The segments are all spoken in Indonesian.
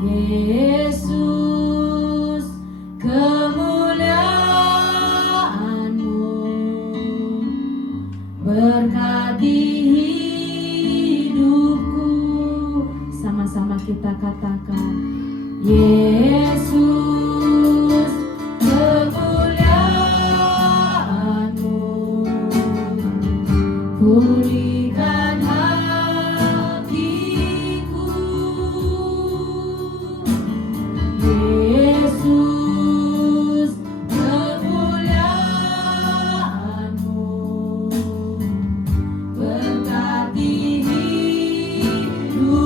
Yesus, kemuliaan-Mu berkati hidupku. Sama-sama kita katakan, Yesus, kemuliaan-Mu pulihkan hatiku. Yesus, kemuliaan-Mu berkati hidupku.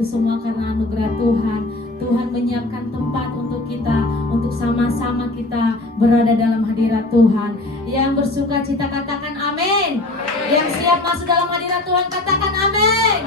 itu semua karena anugerah Tuhan. Tuhan menyiapkan tempat untuk kita, untuk sama-sama kita berada dalam hadirat Tuhan. Yang bersuka cita katakan amin. Yang siap masuk dalam hadirat Tuhan katakan amin.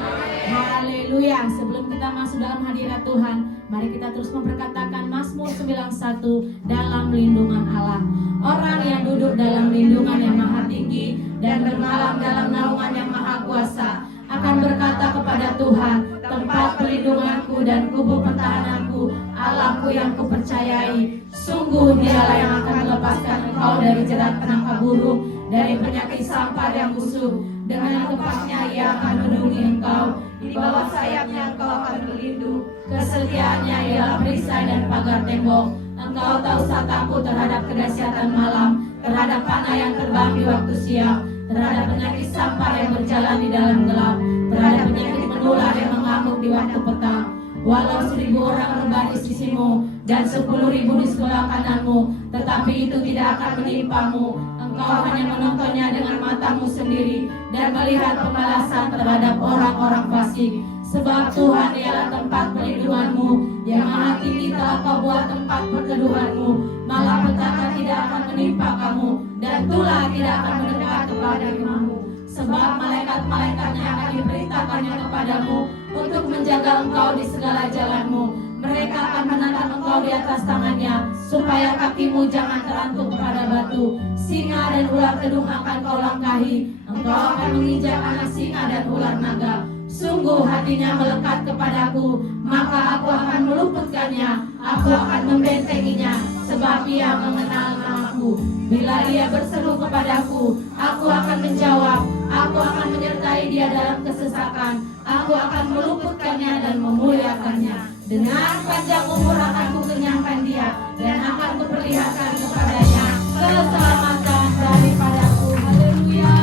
Haleluya. Sebelum kita masuk dalam hadirat Tuhan, mari kita terus memperkatakan Mazmur 91, dalam lindungan Allah. Orang yang duduk dalam lindungan yang maha tinggi dan bermalam dalam naungan yang maha kuasa akan berkata kepada Tuhan, tempat perlindunganku dan kubu pertahananku, Allahku yang kupercayai. Sungguh dialah yang akan melepaskan engkau dari jerat penangkap burung, dari penyakit sampar yang busuk. Dengan tepatnya ia akan melindungi engkau, di bawah sayapnya engkau akan berlindung. Kesetiaannya ialah perisai dan pagar tembok. Engkau tahu takut terhadap kedahsyatan malam, terhadap panah yang terbang di waktu siang, terhadap penyakit sampar yang berjalan di dalam gelap, terhadap penyakit menular yang mengamuk di waktu petang. Walau 1000 orang rebah di sisimu dan 10.000 di sebelah kananmu, tetapi itu tidak akan menimpamu. Engkau hanya menontonnya dengan matamu sendiri dan melihat pembalasan terhadap orang-orang fasik. Sebab Tuhan ialah tempat perlindunganmu, yang maha tinggi telah kau buat tempat perteduhanmu. Malapetaka tidak akan menimpa kamu, dan tulah tidak akan mendekat kepada rumahmu. Sebab malaikat-malaikatnya akan diperintahkannya kepadamu untuk menjaga engkau di segala jalanmu. Mereka akan menatang engkau di atas tangannya, supaya kakimu jangan terantuk kepada batu. Singa dan ular kedung akan kau langkahi. Engkau akan menginjak anak singa dan ular naga. Sungguh hatinya melekat kepadaku, maka aku akan meluputkannya. Aku akan membentenginya, sebab ia mengenal namaku. Bila ia berseru kepadaku, aku akan menjawab. Aku akan menyertai dia dalam kesesakan. Aku akan meluputkannya dan memuliakannya. Dengan panjang umur akan kukenyangkan dia, dan akan kuperlihatkan kepadanya keselamatan daripadaku. Haleluya.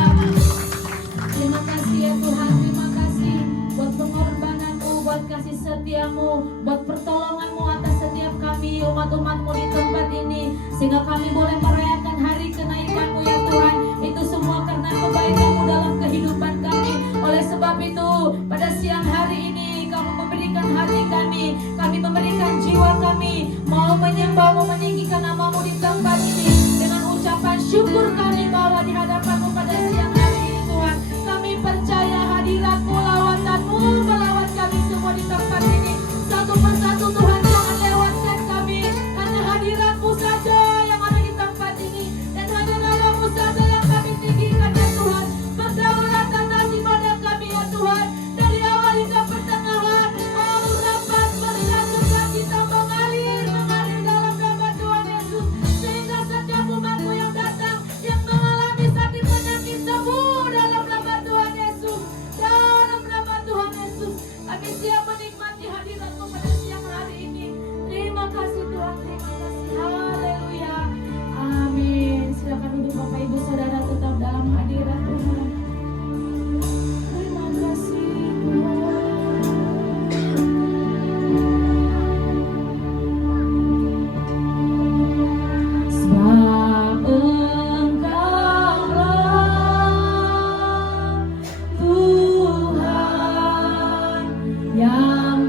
Terima kasih ya Tuhan, terima kasih buat pengorbananmu, buat kasih setiamu, buat pertolonganmu atas setiap kami, umat-umatmu di tempat ini, sehingga kami boleh merayakan hari kenaikanmu ya Tuhan. Itu semua karena kebaikanmu dalam kehidupan kami. Oleh sebab itu, pada siang hari ini kamu memberikan hati kami memberikan jiwa kami, mau menyembah, mau meninggikan namamu di tempat ini. Dengan ucapan syukur kami bawa di hadapanmu pada siang hari ini Tuhan. Kami percaya hadiratmu, lawatanmu melawat kami semua di tempat ini. Satu persatu Tuhan, jangan lewatkan kami. Hanya hadiratmu saja yang ada di tempat ini, dan hanya namamu saja yang kami tinggikan ya Tuhan. Berdaulat tanah di badan kami ya Tuhan, dari awal hingga pertengahan. Oh rapat melihat kita mengalir dalam nama Tuhan Yesus, sehingga setiap umatmu yang datang, yang mengalami sakit penyakit sembuh dalam nama Tuhan Yesus. Dalam nama Tuhan Yesus, kami siap menikmati hadiratmu pada siang hari ini. Terima kasih Tuhan, terima kasih. Haleluya, amin. Silakan duduk Bapak Ibu Saudara, tetap dalam hadirat Tuhan. Terima kasih Tuhan. Sebab Engkaulah Tuhan yang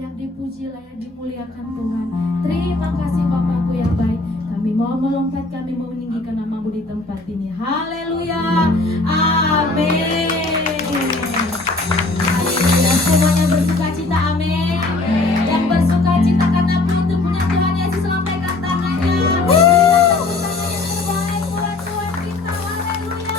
layak dipuji, layak dimuliakan Tuhan. Terima kasih Bapakku yang baik. Kami mau melompat, kami mau meninggikan nama-Mu di tempat ini. Haleluya. Amin. Haleluya. Semuanya bersuka cita, amin. Yang bersuka cita karena pintu punya Tuhan Yesus, lambaikan tangannya. Berikan tepuk tangan yang terbaik buat Tuhan kita. Haleluya.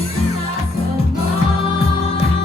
Kita semua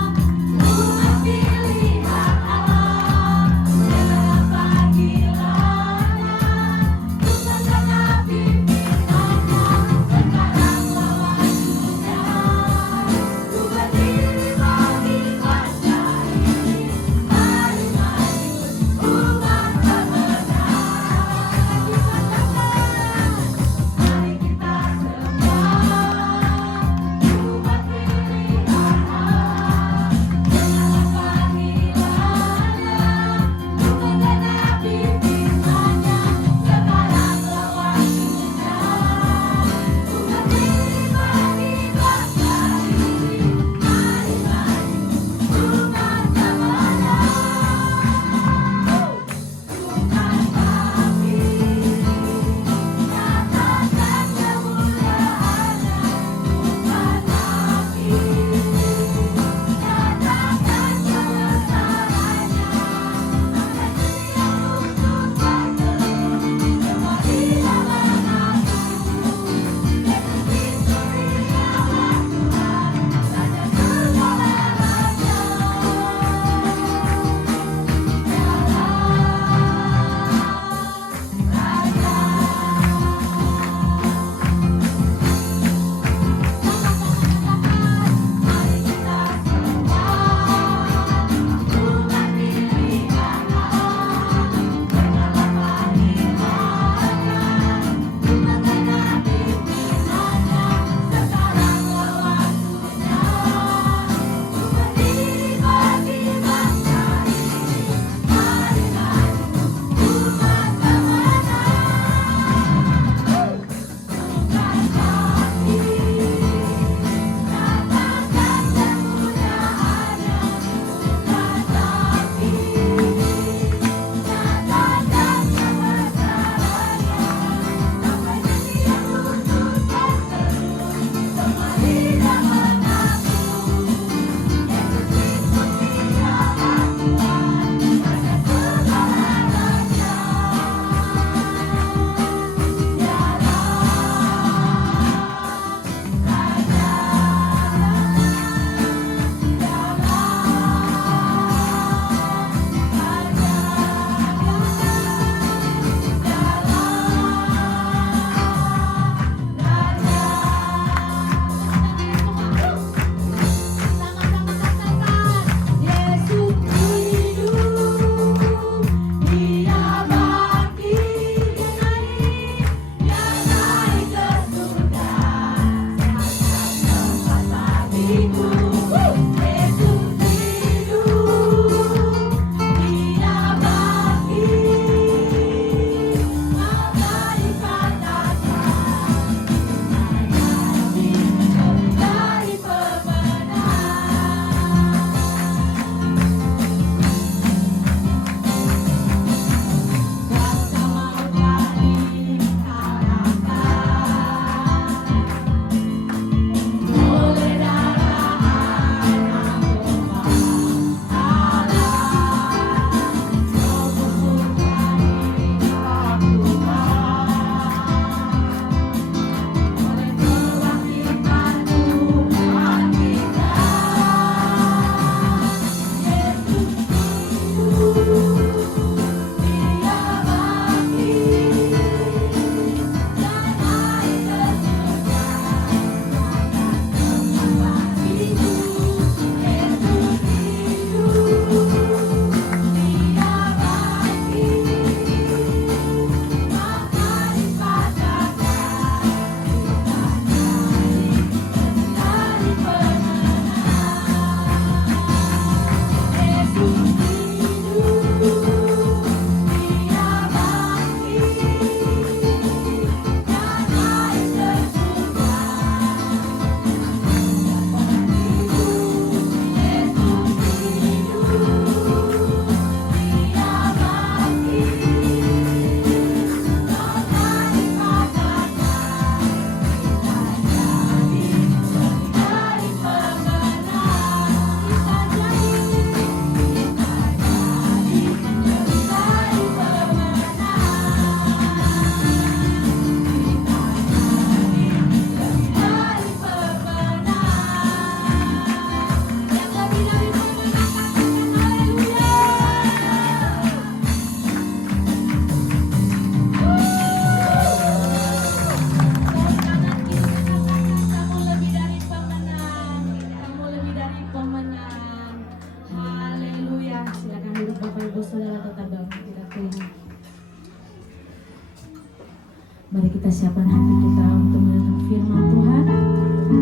Mari kita siapkan hati kita untuk mendengar firman Tuhan.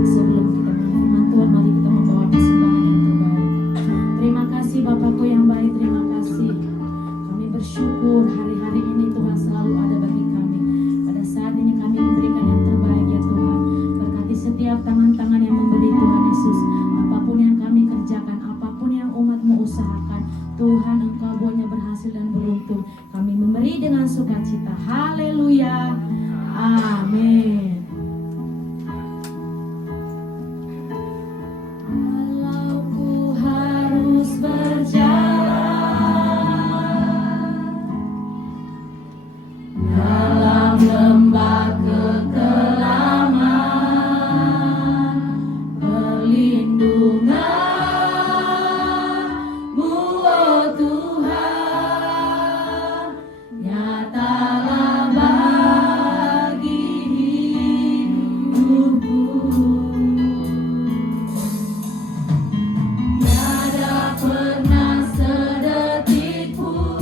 Sebelum kita mendengar firman Tuhan, mari kita membawa persembahan yang terbaik. Terima kasih Bapakku yang baik, terima kasih. Kami bersyukur hari-hari ini Tuhan selalu ada bagi kami. Pada saat ini kami memberikan yang terbaik ya Tuhan. Berkati setiap tangan-tangan yang memberi Tuhan Yesus. Apapun yang kami kerjakan, apapun yang umat-Mu usahakan, Tuhan Engkau buatnya berhasil dan beruntung. Kami memberi dengan sukacita. Haleluya. Amin. Walau ku harus berjalan dalam lembah kekelaman, perlindungan-Mu, oh Tuhan, nyatalah bagi hidupku. Tiada pernah sedetik pun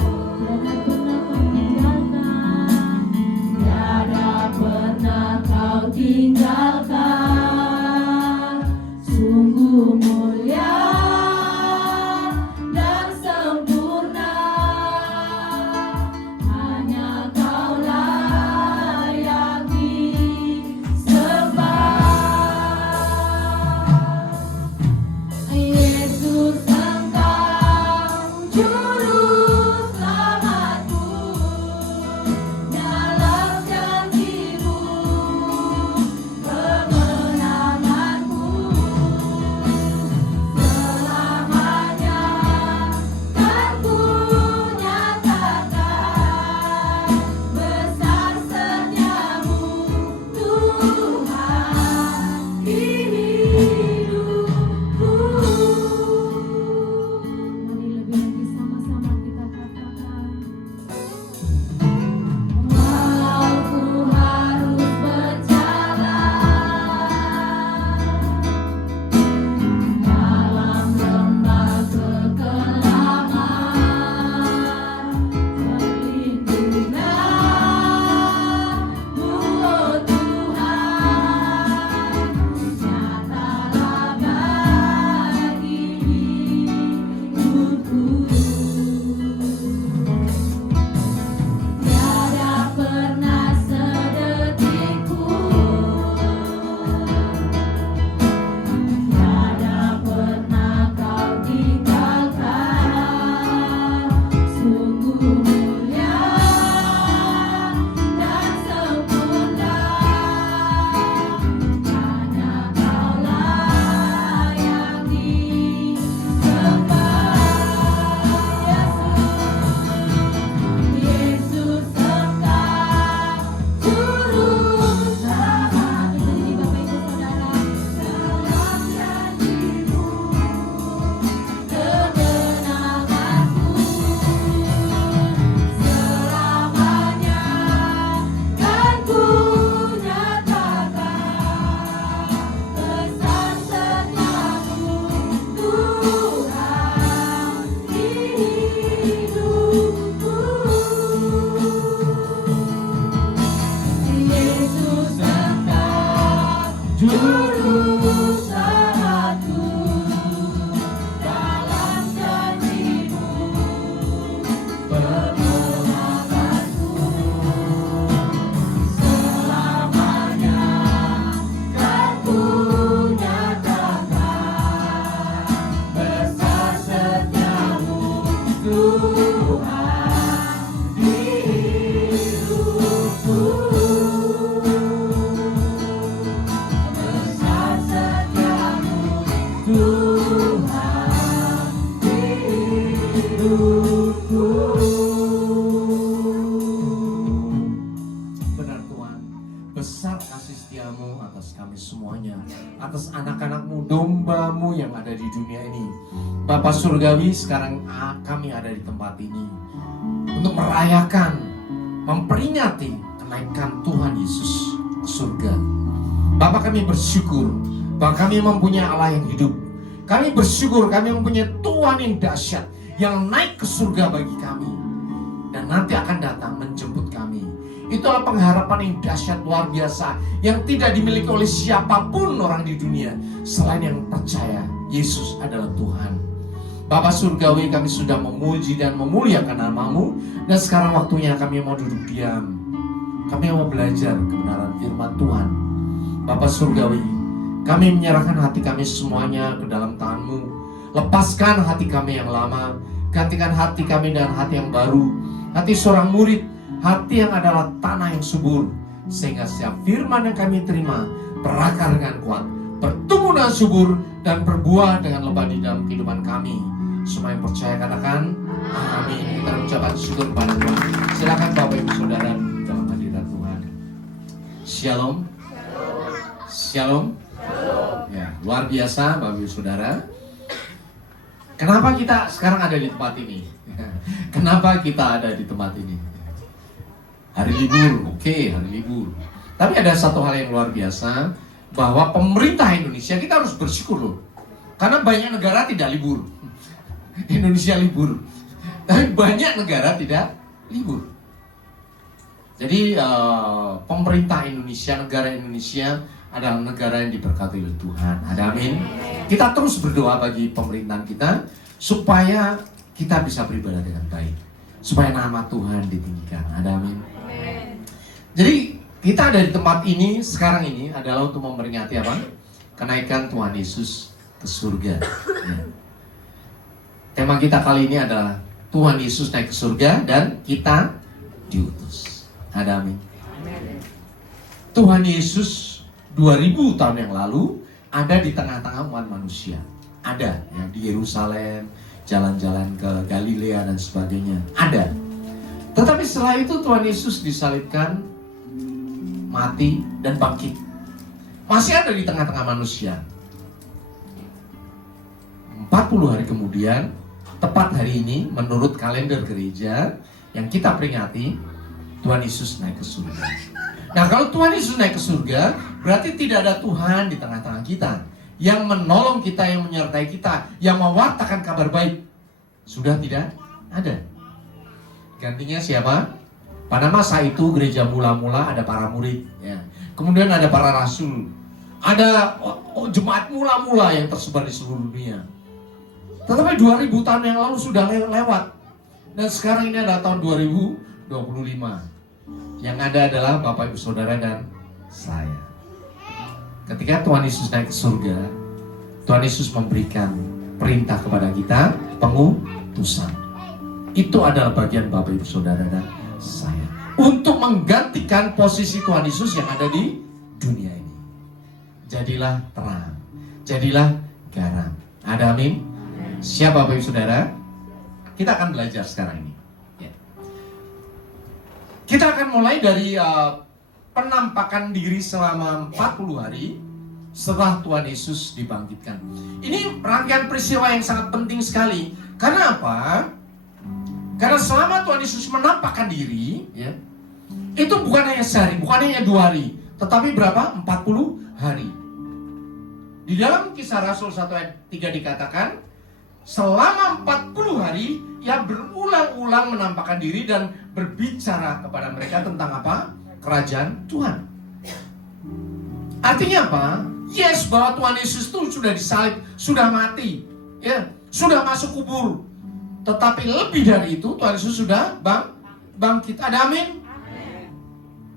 tiada pernah Kau tinggalkan. Sungguh mulia dan sempurna, hanya Kau layak disembah. Yesus Engkau juru selamatku, dalam janji-Mu kemenanganku. Selamanya kan ku nyatakan besar setiamu Tuhan di hidupku. Mari lebih lagi sama-sama kita katakan. Walau ku harus berjalan dalam lembah kekelaman, perlindungan-Mu, oh Tuhan, nyatalah bagi hidupku. Tiada pernah sedetik pun tiada pernah Kau tinggalkan. Sungguh mulia dan sempurna, hanya Kau layak disembah. Yesus Engkau juru selamat. Jadi Bapak Ibu Saudara, dalam janji-Mu kemenanganku. Selamanya kan ku nyatakan besar setiamu Tuhan di hidupku. Yesus Engkau juru selamatku, dalam janji-Mu kemenanganku. Selamanya kan ku nyatakan besar setiamu Tuhan di hidupku. Besar setiamu Tuhan di hidupku. Benar Tuhan, besar kasih setiamu atas kami semuanya, atas anak-anak-Mu, domba-Mu yang ada di dunia ini. Bapa Surgawi, sekarang kami ada di tempat ini untuk merayakan, memperingati kenaikan Tuhan Yesus ke surga. Bapa, kami bersyukur bahwa kami mempunyai Allah yang hidup. Kami bersyukur kami mempunyai Tuhan yang dahsyat, yang naik ke surga bagi kami, dan nanti akan datang menjemput kami. Itu Itulah pengharapan yang dahsyat luar biasa, yang tidak dimiliki oleh siapapun orang di dunia selain yang percaya Yesus adalah Tuhan. Bapa Surgawi, kami sudah memuji dan memuliakan nama-Mu, dan sekarang waktunya kami mau duduk diam. Kami mau belajar kebenaran firman Tuhan. Bapa Surgawi, kami menyerahkan hati kami semuanya ke dalam tangan-Mu. Lepaskan hati kami yang lama, gantikan hati kami dengan hati yang baru, hati seorang murid, hati yang adalah tanah yang subur, sehingga setiap firman yang kami terima berakar dengan kuat, bertumbuh dengan subur, dan berbuah dengan lebat di dalam kehidupan kami. Semua yang percaya katakan amin. Kita ucapkan syukur kepada Tuhan. Silakan Bapak Ibu Saudara dalam hadirat Tuhan. Shalom. Shalom. Ya, luar biasa Bapak Ibu Saudara. Kenapa kita sekarang ada di tempat ini? Kenapa kita ada di tempat ini? Hari libur, oke, hari libur. Tapi ada satu hal yang luar biasa, bahwa pemerintah Indonesia, kita harus bersyukur loh. Karena banyak negara tidak libur. Indonesia libur, tapi banyak negara tidak libur. Jadi pemerintah Indonesia, negara Indonesia adalah negara yang diberkati oleh Tuhan. Ada amin. Kita terus berdoa bagi pemerintahan kita supaya kita bisa beribadah dengan baik, supaya nama Tuhan ditinggikan. Ada amin. Jadi kita ada di tempat ini sekarang ini adalah untuk memperingati apa? Kenaikan Tuhan Yesus ke surga. Ya. Tema kita kali ini adalah Tuhan Yesus naik ke surga dan kita diutus. Ada amin. Tuhan Yesus 2000 tahun yang lalu ada di tengah-tengah umat manusia. Ada ya, di Yerusalem, jalan-jalan ke Galilea dan sebagainya. Ada. Tetapi setelah itu Tuhan Yesus disalibkan, mati dan bangkit. Masih ada di tengah-tengah manusia. 40 hari kemudian, tepat hari ini menurut kalender gereja yang kita peringati, Tuhan Yesus naik ke surga. Nah, kalau Tuhan Yesus naik ke surga, berarti tidak ada Tuhan di tengah-tengah kita yang menolong kita, yang menyertai kita, yang mewartakan kabar baik. Sudah tidak ada. Gantinya siapa? Pada masa itu gereja mula-mula ada para murid, ya. Kemudian ada para rasul, ada jemaat mula-mula yang tersebar di seluruh dunia. Tetapi 2000 tahun yang lalu sudah lewat. Dan sekarang ini adalah tahun 2025. Yang ada adalah Bapak Ibu Saudara dan saya. Ketika Tuhan Yesus naik ke surga, Tuhan Yesus memberikan perintah kepada kita, pengutusan. Itu adalah bagian Bapak Ibu Saudara dan saya, untuk menggantikan posisi Tuhan Yesus yang ada di dunia ini. Jadilah terang, jadilah garam. Ada amin? Siap Bapak Ibu Saudara? Kita akan belajar sekarang ini. Ya. Kita akan mulai dari penampakan diri selama 40 hari setelah Tuhan Yesus dibangkitkan. Ini rangkaian peristiwa yang sangat penting sekali. Karena apa? Karena selama Tuhan Yesus menampakkan diri, ya, itu bukan hanya sehari, bukan hanya 2 hari, tetapi berapa? 40 hari. Di dalam Kisah Rasul 1 ayat 3 dikatakan, selama 40 hari ia berulang-ulang menampakkan diri dan berbicara kepada mereka tentang apa? Kerajaan Tuhan. Artinya apa? Yes, bahwa Tuhan Yesus itu sudah disalib, sudah mati, ya, sudah masuk kubur. Tetapi lebih dari itu, Tuhan Yesus sudah bangkit. Ada amin?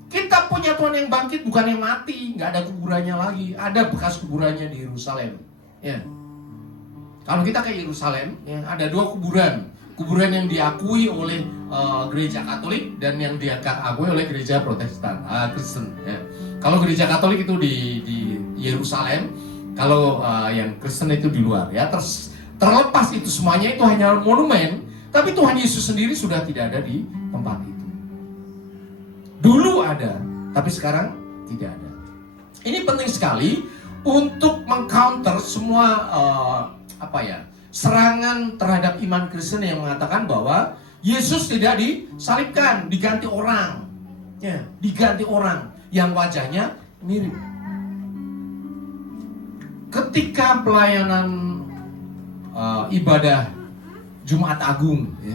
Kita punya Tuhan yang bangkit, bukan yang mati. Nggak ada kuburannya lagi. Ada bekas kuburannya di Yerusalem. Ya. Kalau kita ke Yerusalem, ya, ada 2 kuburan. Kuburan yang diakui oleh gereja Katolik dan yang diakui oleh gereja Protestan, Kristen. Ya. Kalau gereja Katolik itu di Yerusalem, kalau yang Kristen itu di luar. Ya. Terlepas itu semuanya itu hanya monumen, tapi Tuhan Yesus sendiri sudah tidak ada di tempat itu. Dulu ada, tapi sekarang tidak ada. Ini penting sekali untuk mengcounter semua serangan terhadap iman Kristen yang mengatakan bahwa Yesus tidak disalibkan, diganti orang, ya, diganti orang yang wajahnya mirip. Ketika pelayanan ibadah Jumat Agung, ya,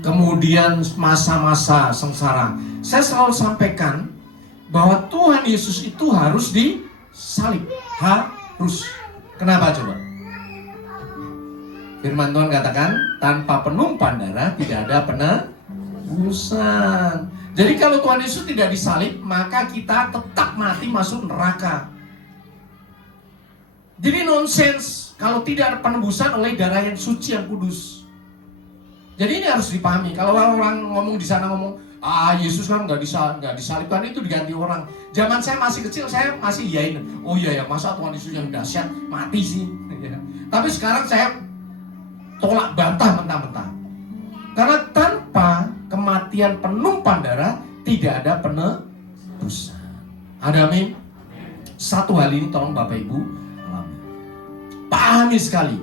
kemudian masa-masa sengsara. Saya selalu sampaikan bahwa Tuhan Yesus itu harus disalib. Harus. Kenapa coba? Firman Tuhan katakan, tanpa penumpahan darah tidak ada penebusan. Jadi kalau Tuhan Yesus tidak disalib, maka kita tetap mati masuk neraka. Jadi nonsens kalau tidak ada penebusan oleh darah yang suci, yang kudus. Jadi ini harus dipahami. Kalau orang ngomong di sana ngomong, Yesus kan nggak disalibkan, itu diganti orang. Zaman saya masih kecil, saya masih iyain. Oh iya ya, masa Tuhan Yesus yang dahsyat mati sih. Tapi sekarang saya tolak bantah mentah-mentah. Karena tanpa kematian penumpahan darah tidak ada penebusan. Ada amin? Satu hal ini tolong Bapak Ibu pahami sekali.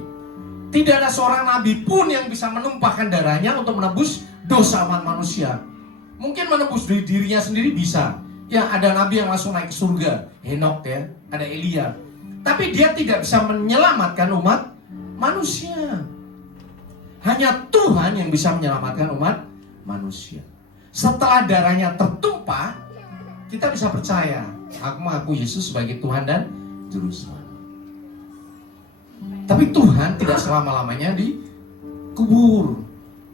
Tidak ada seorang nabi pun yang bisa menumpahkan darahnya untuk menebus dosa umat manusia. Mungkin menebus dirinya sendiri bisa. Ya, ada nabi yang langsung naik ke surga, Henok ya, ada Elia. Tapi dia tidak bisa menyelamatkan umat manusia. Hanya Tuhan yang bisa menyelamatkan umat manusia. Setelah darahnya tertumpah, kita bisa percaya, aku mengaku Yesus sebagai Tuhan dan Juru Selamat. Tapi Tuhan tidak selama-lamanya dikubur.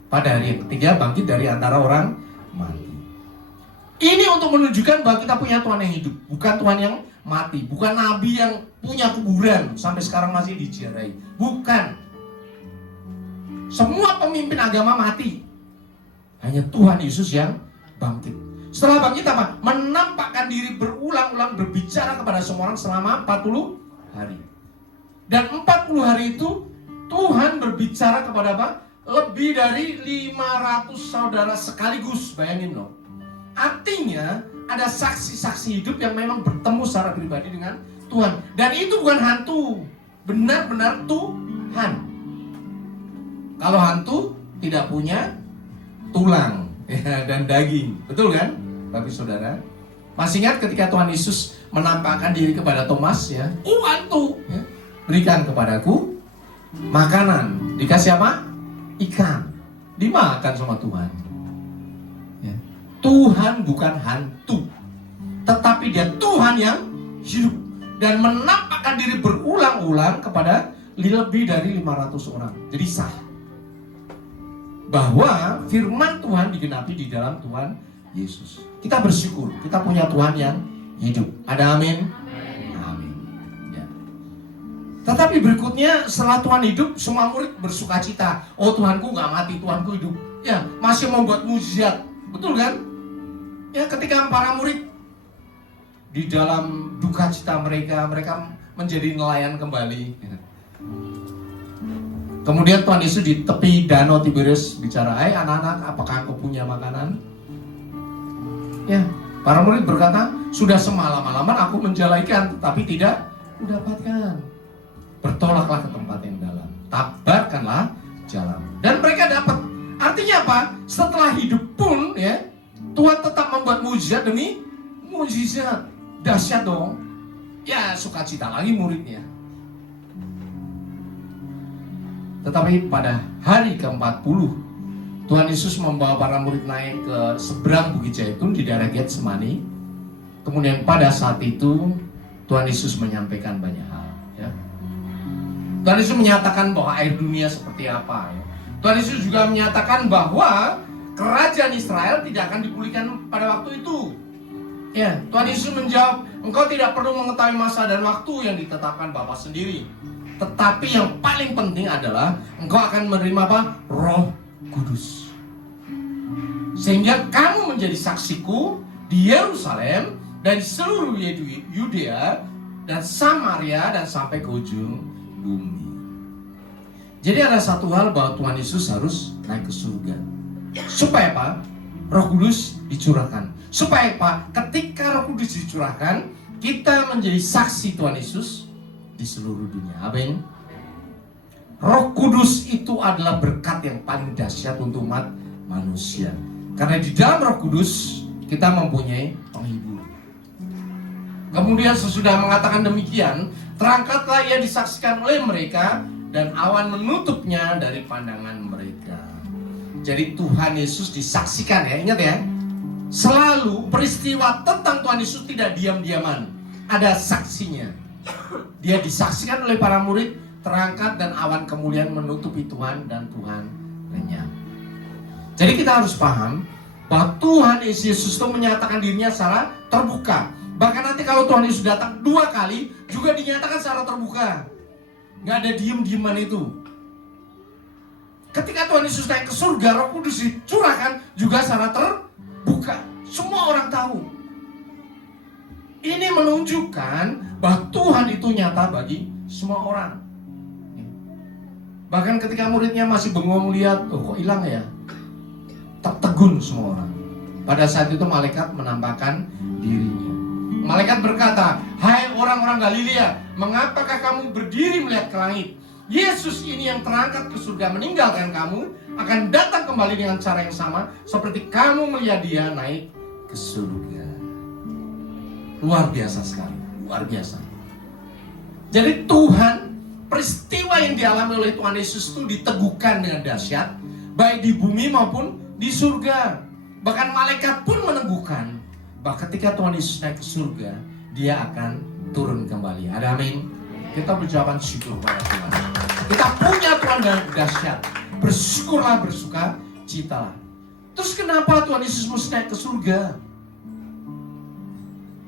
Pada hari yang ketiga bangkit dari antara orang mati. Ini untuk menunjukkan bahwa kita punya Tuhan yang hidup, bukan Tuhan yang mati, bukan nabi yang punya kuburan sampai sekarang masih diziarahi. Bukan. Semua pemimpin agama mati. Hanya Tuhan Yesus yang bangkit. Setelah bangkit apa? Menampakkan diri berulang-ulang berbicara kepada semua orang selama 40 hari. Dan 40 hari itu Tuhan berbicara kepada apa? Lebih dari 500 saudara sekaligus. Bayangin loh. Artinya ada saksi-saksi hidup yang memang bertemu secara pribadi dengan Tuhan. Dan itu bukan hantu, benar-benar Tuhan. Kalau hantu tidak punya tulang ya, dan daging, betul kan, Bapak Saudara? Masih ingat ketika Tuhan Yesus menampakkan diri kepada Thomas ya, hantu, ya, berikan kepadaku makanan, dikasih apa? Ikan, dimakan sama Tuhan. Ya. Tuhan bukan hantu, tetapi dia Tuhan yang hidup dan menampakkan diri berulang-ulang kepada lebih dari 500 orang. Jadi sah bahwa firman Tuhan digenapi di dalam Tuhan Yesus. Kita bersyukur, kita punya Tuhan yang hidup. Ada amin? Amin. Ya. Tetapi berikutnya setelah Tuhan hidup, semua murid bersuka cita. Oh, Tuhanku nggak mati, Tuhanku hidup. Ya, masih membuat mujizat. Betul kan? Ya, ketika para murid di dalam duka cita mereka menjadi nelayan kembali. Kemudian Tuhan Yesus di tepi danau Tiberias bicara, "Hai anak-anak, apakah kau punya makanan?" Ya, para murid berkata, "Sudah semalam-malaman aku menjala ikan, tetapi tidak mendapatkan. Bertolaklah ke tempat yang dalam, tabarkanlah jalan." Dan mereka dapat. Artinya apa? Setelah hidup pun ya, Tuhan tetap membuat mujizat demi mujizat. Dahsyat dong. Ya, sukacita lagi muridnya. Tetapi pada hari ke-40 Tuhan Yesus membawa para murid naik ke seberang Bukit Zaitun di daerah Getsemani. Kemudian pada saat itu Tuhan Yesus menyampaikan banyak hal ya. Tuhan Yesus menyatakan bahwa air dunia seperti apa ya. Tuhan Yesus juga menyatakan bahwa kerajaan Israel tidak akan dipulihkan pada waktu itu. Ya, Tuhan Yesus menjawab, "Engkau tidak perlu mengetahui masa dan waktu yang ditetapkan Bapa sendiri. Tetapi yang paling penting adalah engkau akan menerima apa? Roh Kudus. Sehingga kamu menjadi saksiku di Yerusalem dan di seluruh Yudea dan Samaria dan sampai ke ujung bumi." Jadi ada satu hal bahwa Tuhan Yesus harus naik ke surga. Supaya apa? Roh Kudus dicurahkan. Supaya apa? Ketika Roh Kudus dicurahkan, kita menjadi saksi Tuhan Yesus di seluruh dunia. Amin. Roh Kudus itu adalah berkat yang paling dahsyat untuk umat manusia. Karena di dalam Roh Kudus kita mempunyai penghibur. Kemudian sesudah mengatakan demikian, terangkatlah ia disaksikan oleh mereka dan awan menutupnya dari pandangan mereka. Jadi Tuhan Yesus disaksikan ya, ingat ya. Selalu peristiwa tentang Tuhan Yesus tidak diam-diaman. Ada saksinya. Dia disaksikan oleh para murid, terangkat dan awan kemuliaan menutupi Tuhan dan Tuhan lenyap. Jadi kita harus paham bahwa Tuhan Yesus itu menyatakan dirinya secara terbuka. Bahkan nanti kalau Tuhan Yesus datang 2 kali juga dinyatakan secara terbuka. Nggak ada diem-dieman itu. Ketika Tuhan Yesus naik ke surga, Roh Kudus dicurahkan juga secara terbuka. Semua orang tahu. Ini menunjukkan bahwa Tuhan itu nyata bagi semua orang. Bahkan ketika muridnya masih bengong lihat, oh kok hilang ya? Tertegun semua orang. Pada saat itu malaikat menampakkan dirinya. Malaikat berkata, hai orang-orang Galilea, mengapakah kamu berdiri melihat ke langit? Yesus ini yang terangkat ke surga meninggalkan kamu, akan datang kembali dengan cara yang sama seperti kamu melihat dia naik ke surga. Luar biasa sekali, luar biasa. Jadi Tuhan, peristiwa yang dialami oleh Tuhan Yesus itu diteguhkan dengan dahsyat, baik di bumi maupun di surga. Bahkan malaikat pun meneguhkan bahwa ketika Tuhan Yesus naik ke surga, dia akan turun kembali. Ada amin? Kita berucapan syukur kepada Tuhan. Kita punya Tuhan yang dahsyat. Bersyukurlah, bersuka citalah. Terus kenapa Tuhan Yesus mesti naik ke surga?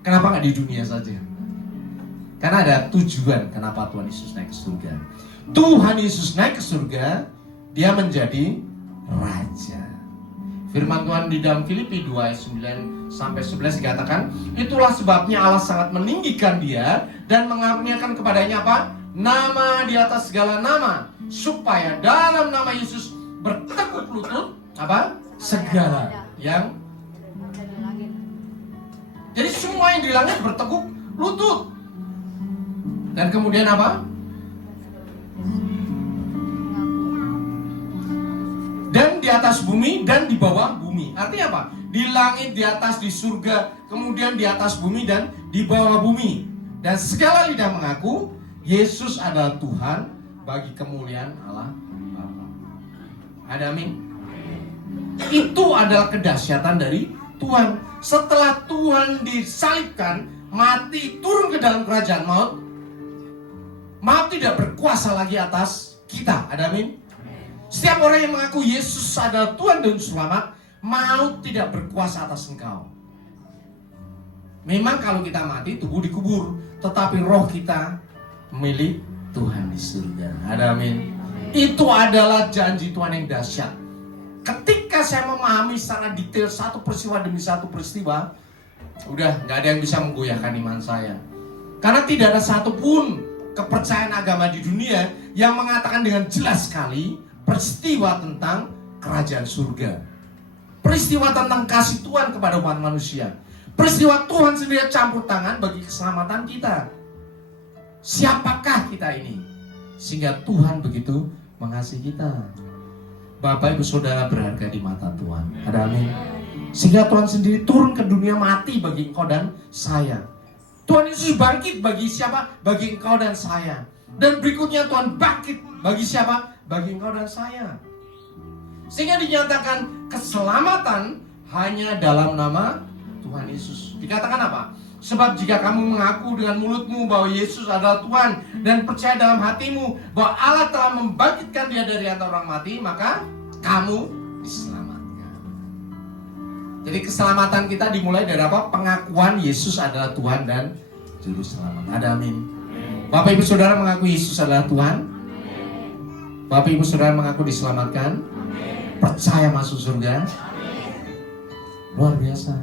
Kenapa nggak di dunia saja? Karena ada tujuan kenapa Tuhan Yesus naik ke surga. Tuhan Yesus naik ke surga, dia menjadi Raja. Firman Tuhan di dalam Filipi 2 ayat 9 sampai 11 dikatakan, itulah sebabnya Allah sangat meninggikan dia dan mengaruniakan kepadanya apa? Nama di atas segala nama, supaya dalam nama Yesus bertekuk lutut apa? Segala yang. Jadi semua yang di langit bertekuk lutut. Dan kemudian apa? Dan di atas bumi dan di bawah bumi. Artinya apa? Di langit, di atas, di surga, kemudian di atas bumi dan di bawah bumi. Dan segala lidah mengaku Yesus adalah Tuhan bagi kemuliaan Allah Bapa. Ada amin? Itu adalah kedahsyatan dari Tuhan. Setelah Tuhan disalibkan, mati, turun ke dalam kerajaan maut, maut tidak berkuasa lagi atas kita. Ada amin? Setiap orang yang mengaku Yesus adalah Tuhan dan Selamat, maut tidak berkuasa atas engkau. Memang kalau kita mati, tubuh dikubur, tetapi roh kita milik Tuhan di surga. Ada amin? Itu adalah janji Tuhan yang dahsyat. Ketika saya memahami secara detail satu peristiwa demi satu peristiwa, udah gak ada yang bisa menggoyahkan iman saya. Karena tidak ada satupun kepercayaan agama di dunia yang mengatakan dengan jelas sekali peristiwa tentang kerajaan surga, peristiwa tentang kasih Tuhan kepada umat manusia, peristiwa Tuhan sendiri campur tangan bagi keselamatan kita. Siapakah kita ini sehingga Tuhan begitu mengasihi kita? Bapak Ibu Saudara berharga di mata Tuhan. Ada amin? Sehingga Tuhan sendiri turun ke dunia mati bagi engkau dan saya. Tuhan Yesus bangkit bagi siapa? Bagi engkau dan saya. Dan berikutnya Tuhan bangkit bagi siapa? Bagi engkau dan saya. Sehingga dinyatakan keselamatan hanya dalam nama Tuhan Yesus. Dikatakan apa? Sebab jika kamu mengaku dengan mulutmu bahwa Yesus adalah Tuhan dan percaya dalam hatimu bahwa Allah telah membangkitkan dia dari antara orang mati, maka kamu diselamatkan. Jadi keselamatan kita dimulai dari apa? Pengakuan Yesus adalah Tuhan dan Juru Selamat. Ada amin? Bapak Ibu Saudara mengaku Yesus adalah Tuhan? Bapak Ibu Saudara mengaku diselamatkan? Percaya masuk surga? Luar biasa.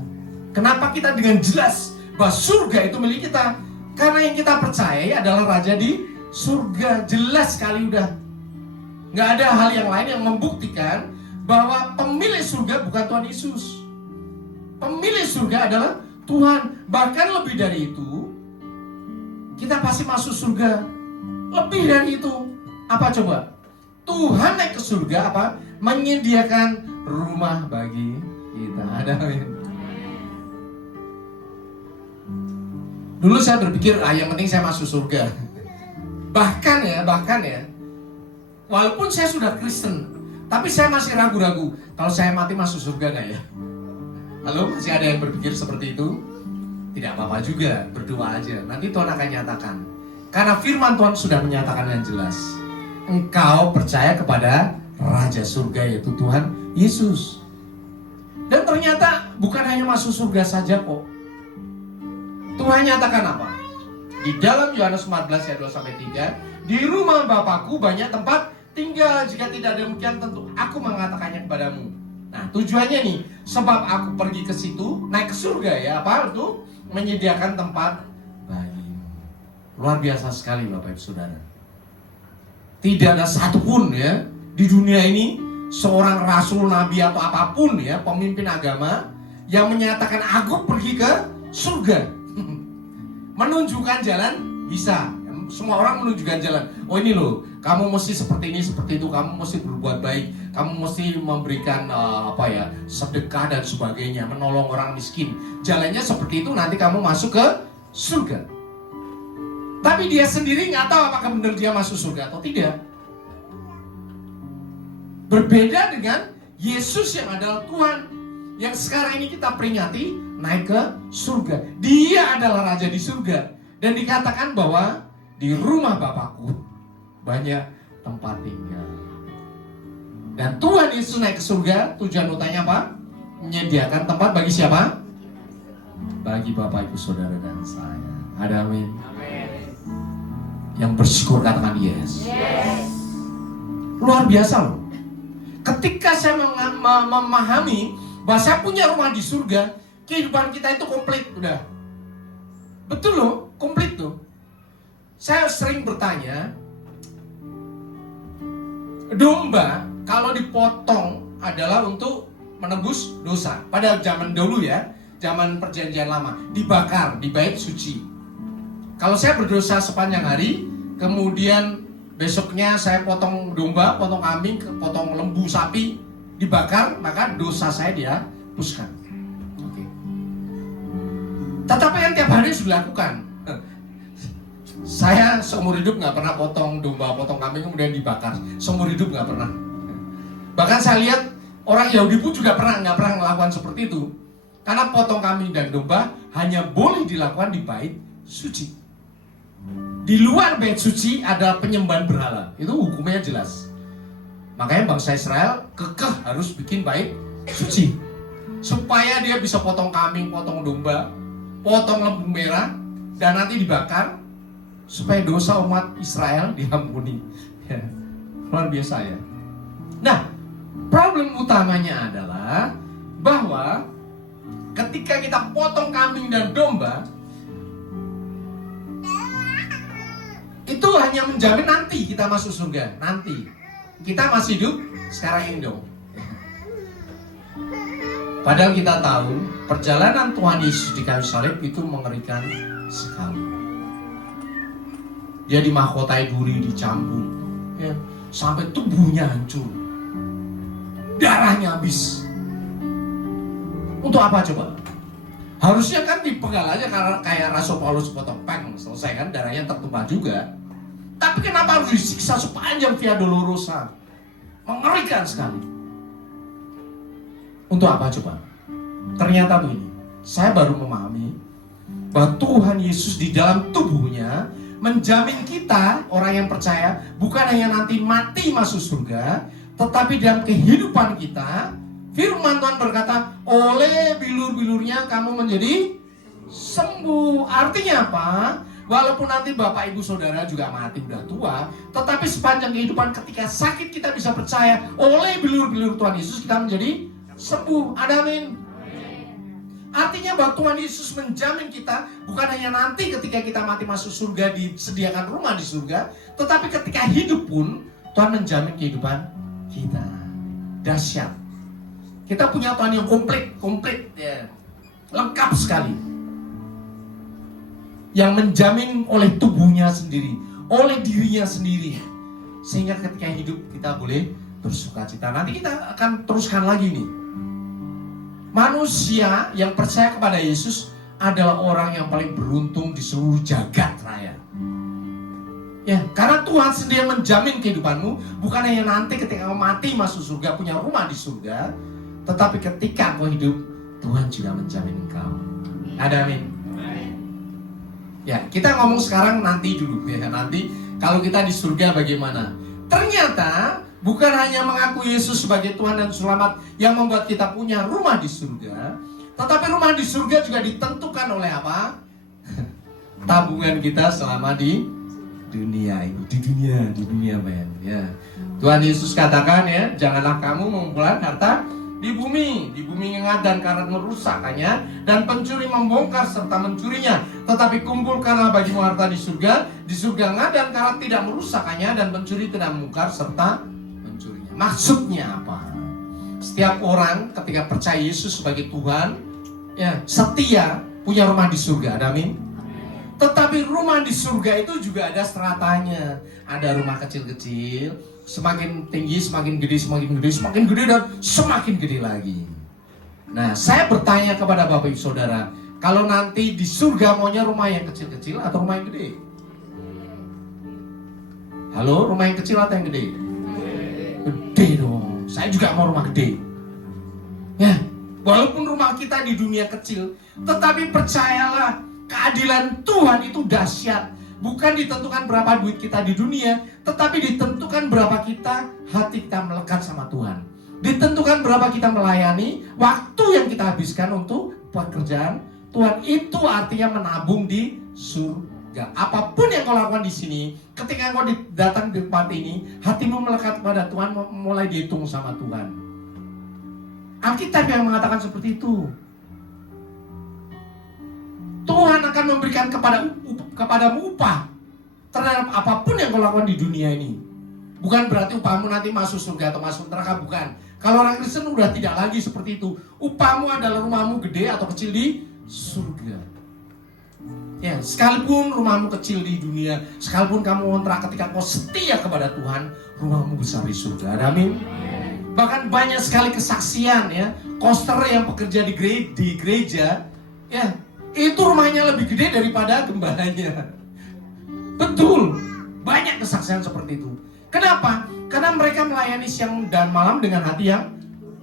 Kenapa kita dengan jelas bahwa surga itu milik kita? Karena yang kita percaya adalah Raja di surga. Jelas sekali udah. Nggak ada hal yang lain yang membuktikan bahwa pemilik surga bukan Tuhan Yesus. Pemilik surga adalah Tuhan. Bahkan lebih dari itu, kita pasti masuk surga. Lebih dari itu, apa coba? Tuhan naik ke surga apa? Menyediakan rumah bagi kita. Ada amin. Dulu saya berpikir, yang penting saya masuk surga. Bahkan ya, walaupun saya sudah Kristen, Tapi saya masih ragu-ragu, kalau saya mati masuk surga nggak ya? Halo, masih ada yang berpikir seperti itu? Tidak apa-apa juga, berdoa aja. Nanti Tuhan akan nyatakan. Karena firman Tuhan sudah menyatakan yang jelas. Engkau percaya kepada Raja surga, yaitu Tuhan Yesus. Dan ternyata bukan hanya masuk surga saja kok. Tuhan nyatakan apa? Di dalam Yohanes 14 ayat 2-3, di rumah Bapakku banyak tempat tinggal. Jika tidak demikian tentu aku mengatakannya kepadamu. Nah, tujuannya nih, sebab aku pergi ke situ, naik ke surga ya, apa itu? Menyediakan tempat bagimu. Luar biasa sekali Bapak Ibu Saudara. Tidak ada satupun ya di dunia ini seorang rasul, nabi atau apapun ya, pemimpin agama yang menyatakan aku pergi ke surga. Menunjukkan jalan bisa. Semua orang menunjukkan jalan. Oh ini loh, kamu mesti seperti ini, seperti itu, kamu mesti berbuat baik, kamu mesti memberikan sedekah dan sebagainya, menolong orang miskin. Jalannya seperti itu, nanti kamu masuk ke surga. Tapi dia sendiri nggak tahu apakah benar dia masuk surga atau tidak. Berbeda dengan Yesus yang adalah Tuhan, yang sekarang ini kita peringati naik ke surga. Dia adalah Raja di surga. Dan dikatakan bahwa di rumah Bapakku banyak tempat tinggal. Dan Tuhan Yesus naik ke surga, tujuan utamanya apa? Menyediakan tempat bagi siapa? Bagi Bapak Ibu Saudara dan saya. Ada amin? Yang bersyukur katakan yes. Luar biasa loh. Ketika saya memahami bahwa saya punya rumah di surga, kehidupan kita itu komplit udah. Betul loh, komplit tuh. Saya sering bertanya, domba kalau dipotong adalah untuk menebus dosa. Pada zaman dulu ya, zaman perjanjian lama, dibakar di bait suci. Kalau saya berdosa sepanjang hari, kemudian besoknya saya potong domba, potong kambing, potong lembu sapi, dibakar, maka dosa saya dihapuskan. Oke. Tetapi yang tiap hari sudah dilakukan. Saya seumur hidup nggak pernah potong domba, potong kambing kemudian dibakar. Seumur hidup nggak pernah. Bahkan saya lihat orang Yahudi pun juga nggak pernah melakukan seperti itu. Karena potong kambing dan domba hanya boleh dilakukan di bait suci. Di luar bait suci ada penyembahan berhala. Itu hukumnya jelas. Makanya bangsa Israel kekeh harus bikin bait suci. Supaya dia bisa potong kambing, potong domba, potong lembu merah, dan nanti dibakar. Supaya dosa umat Israel diampuni. Ya, luar biasa ya. Nah, problem utamanya adalah bahwa ketika kita potong kambing dan domba, itu hanya menjamin nanti kita masuk surga. Nanti kita masih hidup sekarang ini dong. Padahal kita tahu perjalanan Tuhan Yesus di kayu salib itu mengerikan sekali. Dia dimahkotai duri, dicambuk, ya, sampai tubuhnya hancur, darahnya habis. Untuk apa coba? Harusnya kan dipenggal aja karena kayak Rasul Paulus potong peng, selesai kan, darahnya tertumpah juga. Tapi kenapa harus disiksa sepanjang Via Dolorosa? Mengerikan sekali. Untuk apa coba? Ternyata begini, saya baru memahami bahwa Tuhan Yesus di dalam tubuhnya menjamin kita, orang yang percaya, bukan hanya nanti mati masuk surga, tetapi dalam kehidupan kita, firman Tuhan berkata, oleh bilur-bilurnya kamu menjadi sembuh. Artinya apa? Walaupun nanti Bapak Ibu Saudara juga mati udah tua, tetapi sepanjang kehidupan ketika sakit kita bisa percaya, oleh bilur-bilur Tuhan Yesus kita menjadi sembuh. Ada amin? Artinya bahwa Tuhan Yesus menjamin kita bukan hanya nanti ketika kita mati masuk surga disediakan rumah di surga, tetapi ketika hidup pun Tuhan menjamin kehidupan kita. Dahsyat. Kita punya Tuhan yang komplit ya. Lengkap sekali. Yang menjamin oleh tubuhnya sendiri, oleh dirinya sendiri. Sehingga ketika hidup kita boleh bersukacita. Nanti kita akan teruskan lagi nih. Manusia yang percaya kepada Yesus adalah orang yang paling beruntung di seluruh jagat raya. Ya, karena Tuhan sendiri menjamin kehidupanmu, bukan hanya nanti ketika kau mati masuk surga punya rumah di surga, tetapi ketika kau hidup, Tuhan juga menjamin engkau. Ada amin. Ya, kita ngomong sekarang nanti dulu ya. Nanti kalau kita di surga bagaimana? Ternyata bukan hanya mengaku Yesus sebagai Tuhan dan Selamat yang membuat kita punya rumah di surga, tetapi rumah di surga juga ditentukan oleh apa? Tabungan kita selama di dunia ini, di dunia men. Ya. Tuhan Yesus katakan ya, janganlah kamu mengumpulkan harta di bumi ingat dan karat merusakannya, dan pencuri membongkar serta mencurinya. Tetapi kumpulkanlah bagimu harta di surga engat dan karat tidak merusakannya, dan pencuri tidak membongkar serta mencurinya. Maksudnya apa? Setiap orang ketika percaya Yesus sebagai Tuhan, ya setia punya rumah di surga. Ada amin. Tetapi rumah di surga itu juga ada stratanya. Ada rumah kecil-kecil, semakin tinggi, semakin gede, dan semakin gede lagi. Nah, saya bertanya kepada Bapak Ibu Saudara, kalau nanti di surga maunya rumah yang kecil-kecil atau rumah yang gede? Halo, rumah yang kecil atau yang gede? Gede dong. Saya juga mau rumah gede. Ya, walaupun rumah kita di dunia kecil, tetapi percayalah, keadilan Tuhan itu dahsyat. Bukan ditentukan berapa duit kita di dunia, tetapi ditentukan berapa hati kita melekat sama Tuhan. Ditentukan berapa kita melayani, waktu yang kita habiskan untuk pekerjaan Tuhan. Itu artinya menabung di surga. Apapun yang kau lakukan di sini, ketika kau datang di tempat ini, hatimu melekat kepada Tuhan, mulai dihitung sama Tuhan. Alkitab yang mengatakan seperti itu. Tuhan akan memberikan kepadamu upah terhadap apapun yang kau lakukan di dunia ini. Bukan berarti upahmu nanti masuk surga atau masuk neraka, bukan. Kalau orang Kristen udah tidak lagi seperti itu. Upahmu adalah rumahmu gede atau kecil di surga. Ya, sekalipun rumahmu kecil di dunia, sekalipun kamu kontrak, ketika kau setia kepada Tuhan, rumahmu besar di surga. Ada amin. Bahkan banyak sekali kesaksian ya, koster yang bekerja di gereja, ya, itu rumahnya lebih gede daripada gembalanya. Betul, banyak kesaksian seperti itu. Kenapa? Karena mereka melayani siang dan malam dengan hati yang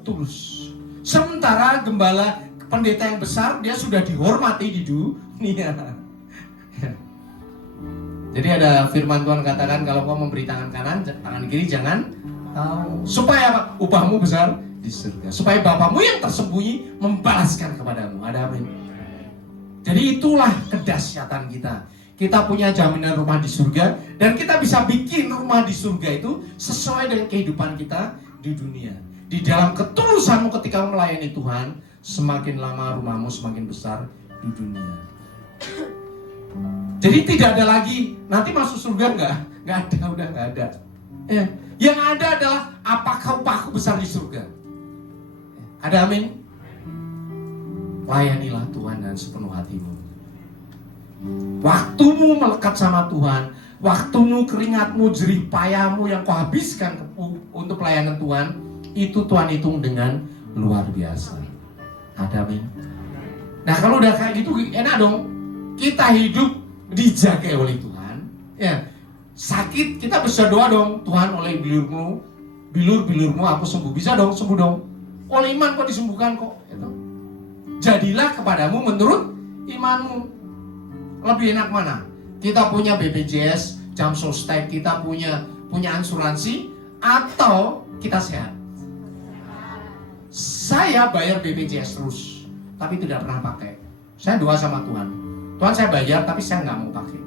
tulus. Sementara gembala, pendeta yang besar, dia sudah dihormati di dunia. Jadi ada firman Tuhan katakan, kalau kau memberi tangan kanan, tangan kiri jangan tahu. Supaya apa? Upahmu besar di surga. Supaya Bapamu yang tersembunyi membalaskan kepadamu. Ada amin. Jadi itulah kedahsyatan kita. Kita punya jaminan rumah di surga, dan kita bisa bikin rumah di surga itu sesuai dengan kehidupan kita di dunia. Di dalam ketulusanmu ketika melayani Tuhan, semakin lama rumahmu semakin besar di dunia. Jadi tidak ada lagi nanti masuk surga nggak ada, udah nggak ada. Ya. Yang ada adalah apakah upahku besar di surga. Ada amin. Layanilah Tuhan dengan sepenuh hatimu. Waktumu melekat sama Tuhan, waktumu, keringatmu, jerih payahmu yang kau habiskan untuk pelayanan Tuhan, itu Tuhan hitung dengan luar biasa. Ada amin. Nah, kalau udah kayak gitu enak dong. Kita hidup dijaga oleh Tuhan. Ya, sakit kita bisa doa dong, Tuhan oleh bilur-bilurmu aku sembuh. Bisa dong, sembuh dong. Oleh iman kok disembuhkan kok. Jadilah kepadamu menurut imanmu. Lebih enak mana? Kita punya BPJS, jam sostek, kita punya asuransi, atau kita sehat? Saya bayar BPJS terus, tapi tidak pernah pakai. Saya doa sama Tuhan, Tuhan saya bayar tapi saya nggak mau pakai.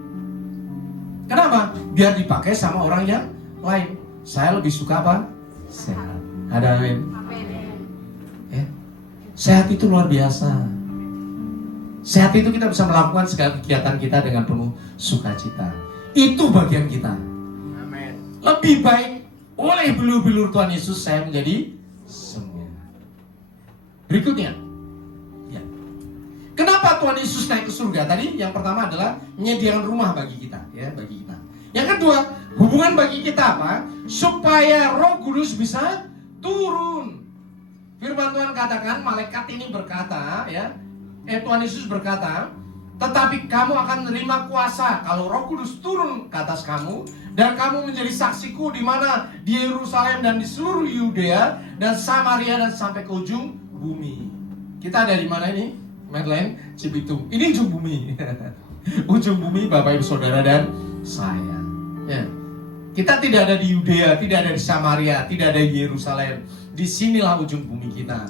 Kenapa? Biar dipakai sama orang yang lain. Saya lebih suka apa? Sehat. Ada amin. Ya. Sehat itu luar biasa. Sehat itu kita bisa melakukan segala kegiatan kita dengan penuh sukacita. Itu bagian kita. Amin. Lebih baik oleh bilur-bilur Tuhan Yesus saya menjadi sembuh. Berikutnya, ya. Kenapa Tuhan Yesus naik ke surga? Tadi yang pertama adalah menyediakan rumah bagi kita, ya, bagi kita. Yang kedua, hubungan bagi kita apa? Supaya Roh Kudus bisa turun. Firman Tuhan katakan, malaikat ini berkata, ya, Tuhan Yesus berkata, Tetapi kamu akan menerima kuasa kalau Roh Kudus turun ke atas kamu, dan kamu menjadi saksiku di mana di Yerusalem dan di seluruh Yudea dan Samaria dan sampai ke ujung bumi. Kita ada di mana ini? Medline, Cibitung. Ini ujung bumi. Ujung bumi Bapak Ibu Saudara dan saya. Ya. Kita tidak ada di Yudea, tidak ada di Samaria, tidak ada di Yerusalem. Disinilah ujung bumi kita.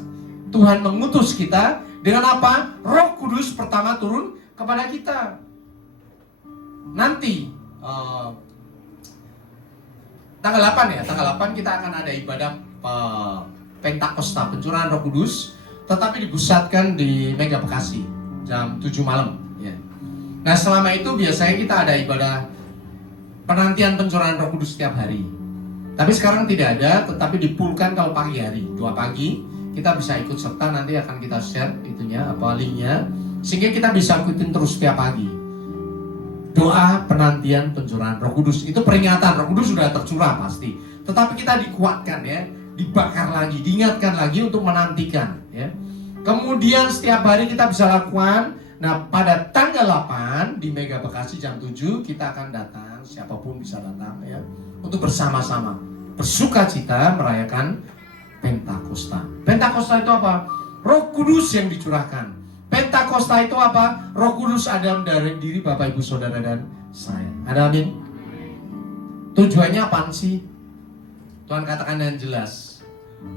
Tuhan mengutus kita dengan apa? Roh Kudus pertama turun kepada kita. Nanti tanggal 8 ya, tanggal 8 kita akan ada ibadah Pentakosta, pencurahan Roh Kudus, tetapi dipusatkan di Mega Bekasi jam 7 malam ya. Nah, selama itu biasanya kita ada ibadah penantian pencurahan Roh Kudus setiap hari. Tapi sekarang tidak ada, tetapi dipulkan kalau pagi hari, 2 pagi kita bisa ikut serta, nanti akan kita share itunya, apa linknya, sehingga kita bisa ikutin terus setiap pagi. Doa penantian pencurahan Roh Kudus, itu peringatan Roh Kudus sudah tercurah pasti, tetapi kita dikuatkan ya, dibakar lagi, diingatkan lagi untuk menantikan ya. Kemudian setiap hari kita bisa lakukan. Nah, pada tanggal 8 di Mega Bekasi jam 7 kita akan datang, siapapun bisa datang ya, untuk bersama-sama bersukacita merayakan Pentakosta. Pentakosta itu apa? Roh Kudus yang dicurahkan. Pentakosta itu apa? Roh Kudus ada dari diri Bapak Ibu Saudara dan saya. Ada amin? Tujuannya apa sih? Tuhan katakan dengan jelas.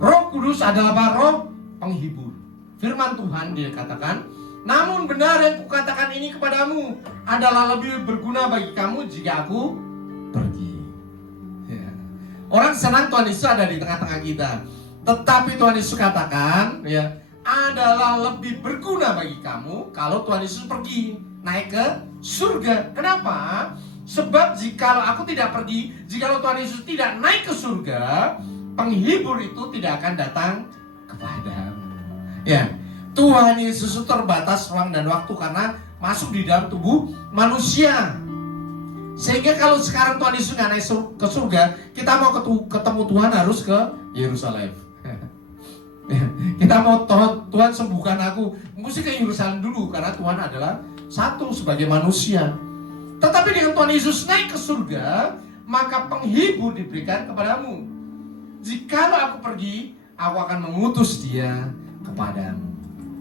Roh Kudus adalah apa? Roh penghibur. Firman Tuhan dia katakan, namun benar yang kukatakan ini kepadamu adalah lebih berguna bagi kamu jika aku pergi. Ya. Orang senang Tuhan Yesus ada di tengah-tengah kita. Tetapi Tuhan Yesus katakan ya, adalah lebih berguna bagi kamu kalau Tuhan Yesus pergi naik ke surga. Kenapa? Sebab jikalau aku tidak pergi, jikalau Tuhan Yesus tidak naik ke surga, penghibur itu tidak akan datang kepadamu. Ya, Tuhan Yesus itu terbatas ruang dan waktu karena masuk di dalam tubuh manusia. Sehingga kalau sekarang Tuhan Yesus nggak naik ke surga, kita mau ketemu Tuhan harus ke Yerusalem. Kita mau Tuhan sembuhkan aku, mesti ke Yerusalem dulu karena Tuhan adalah satu sebagai manusia. Tetapi dengan Tuhan Yesus naik ke surga, maka penghibur diberikan kepadamu. Jikalau aku pergi, aku akan mengutus dia kepadamu.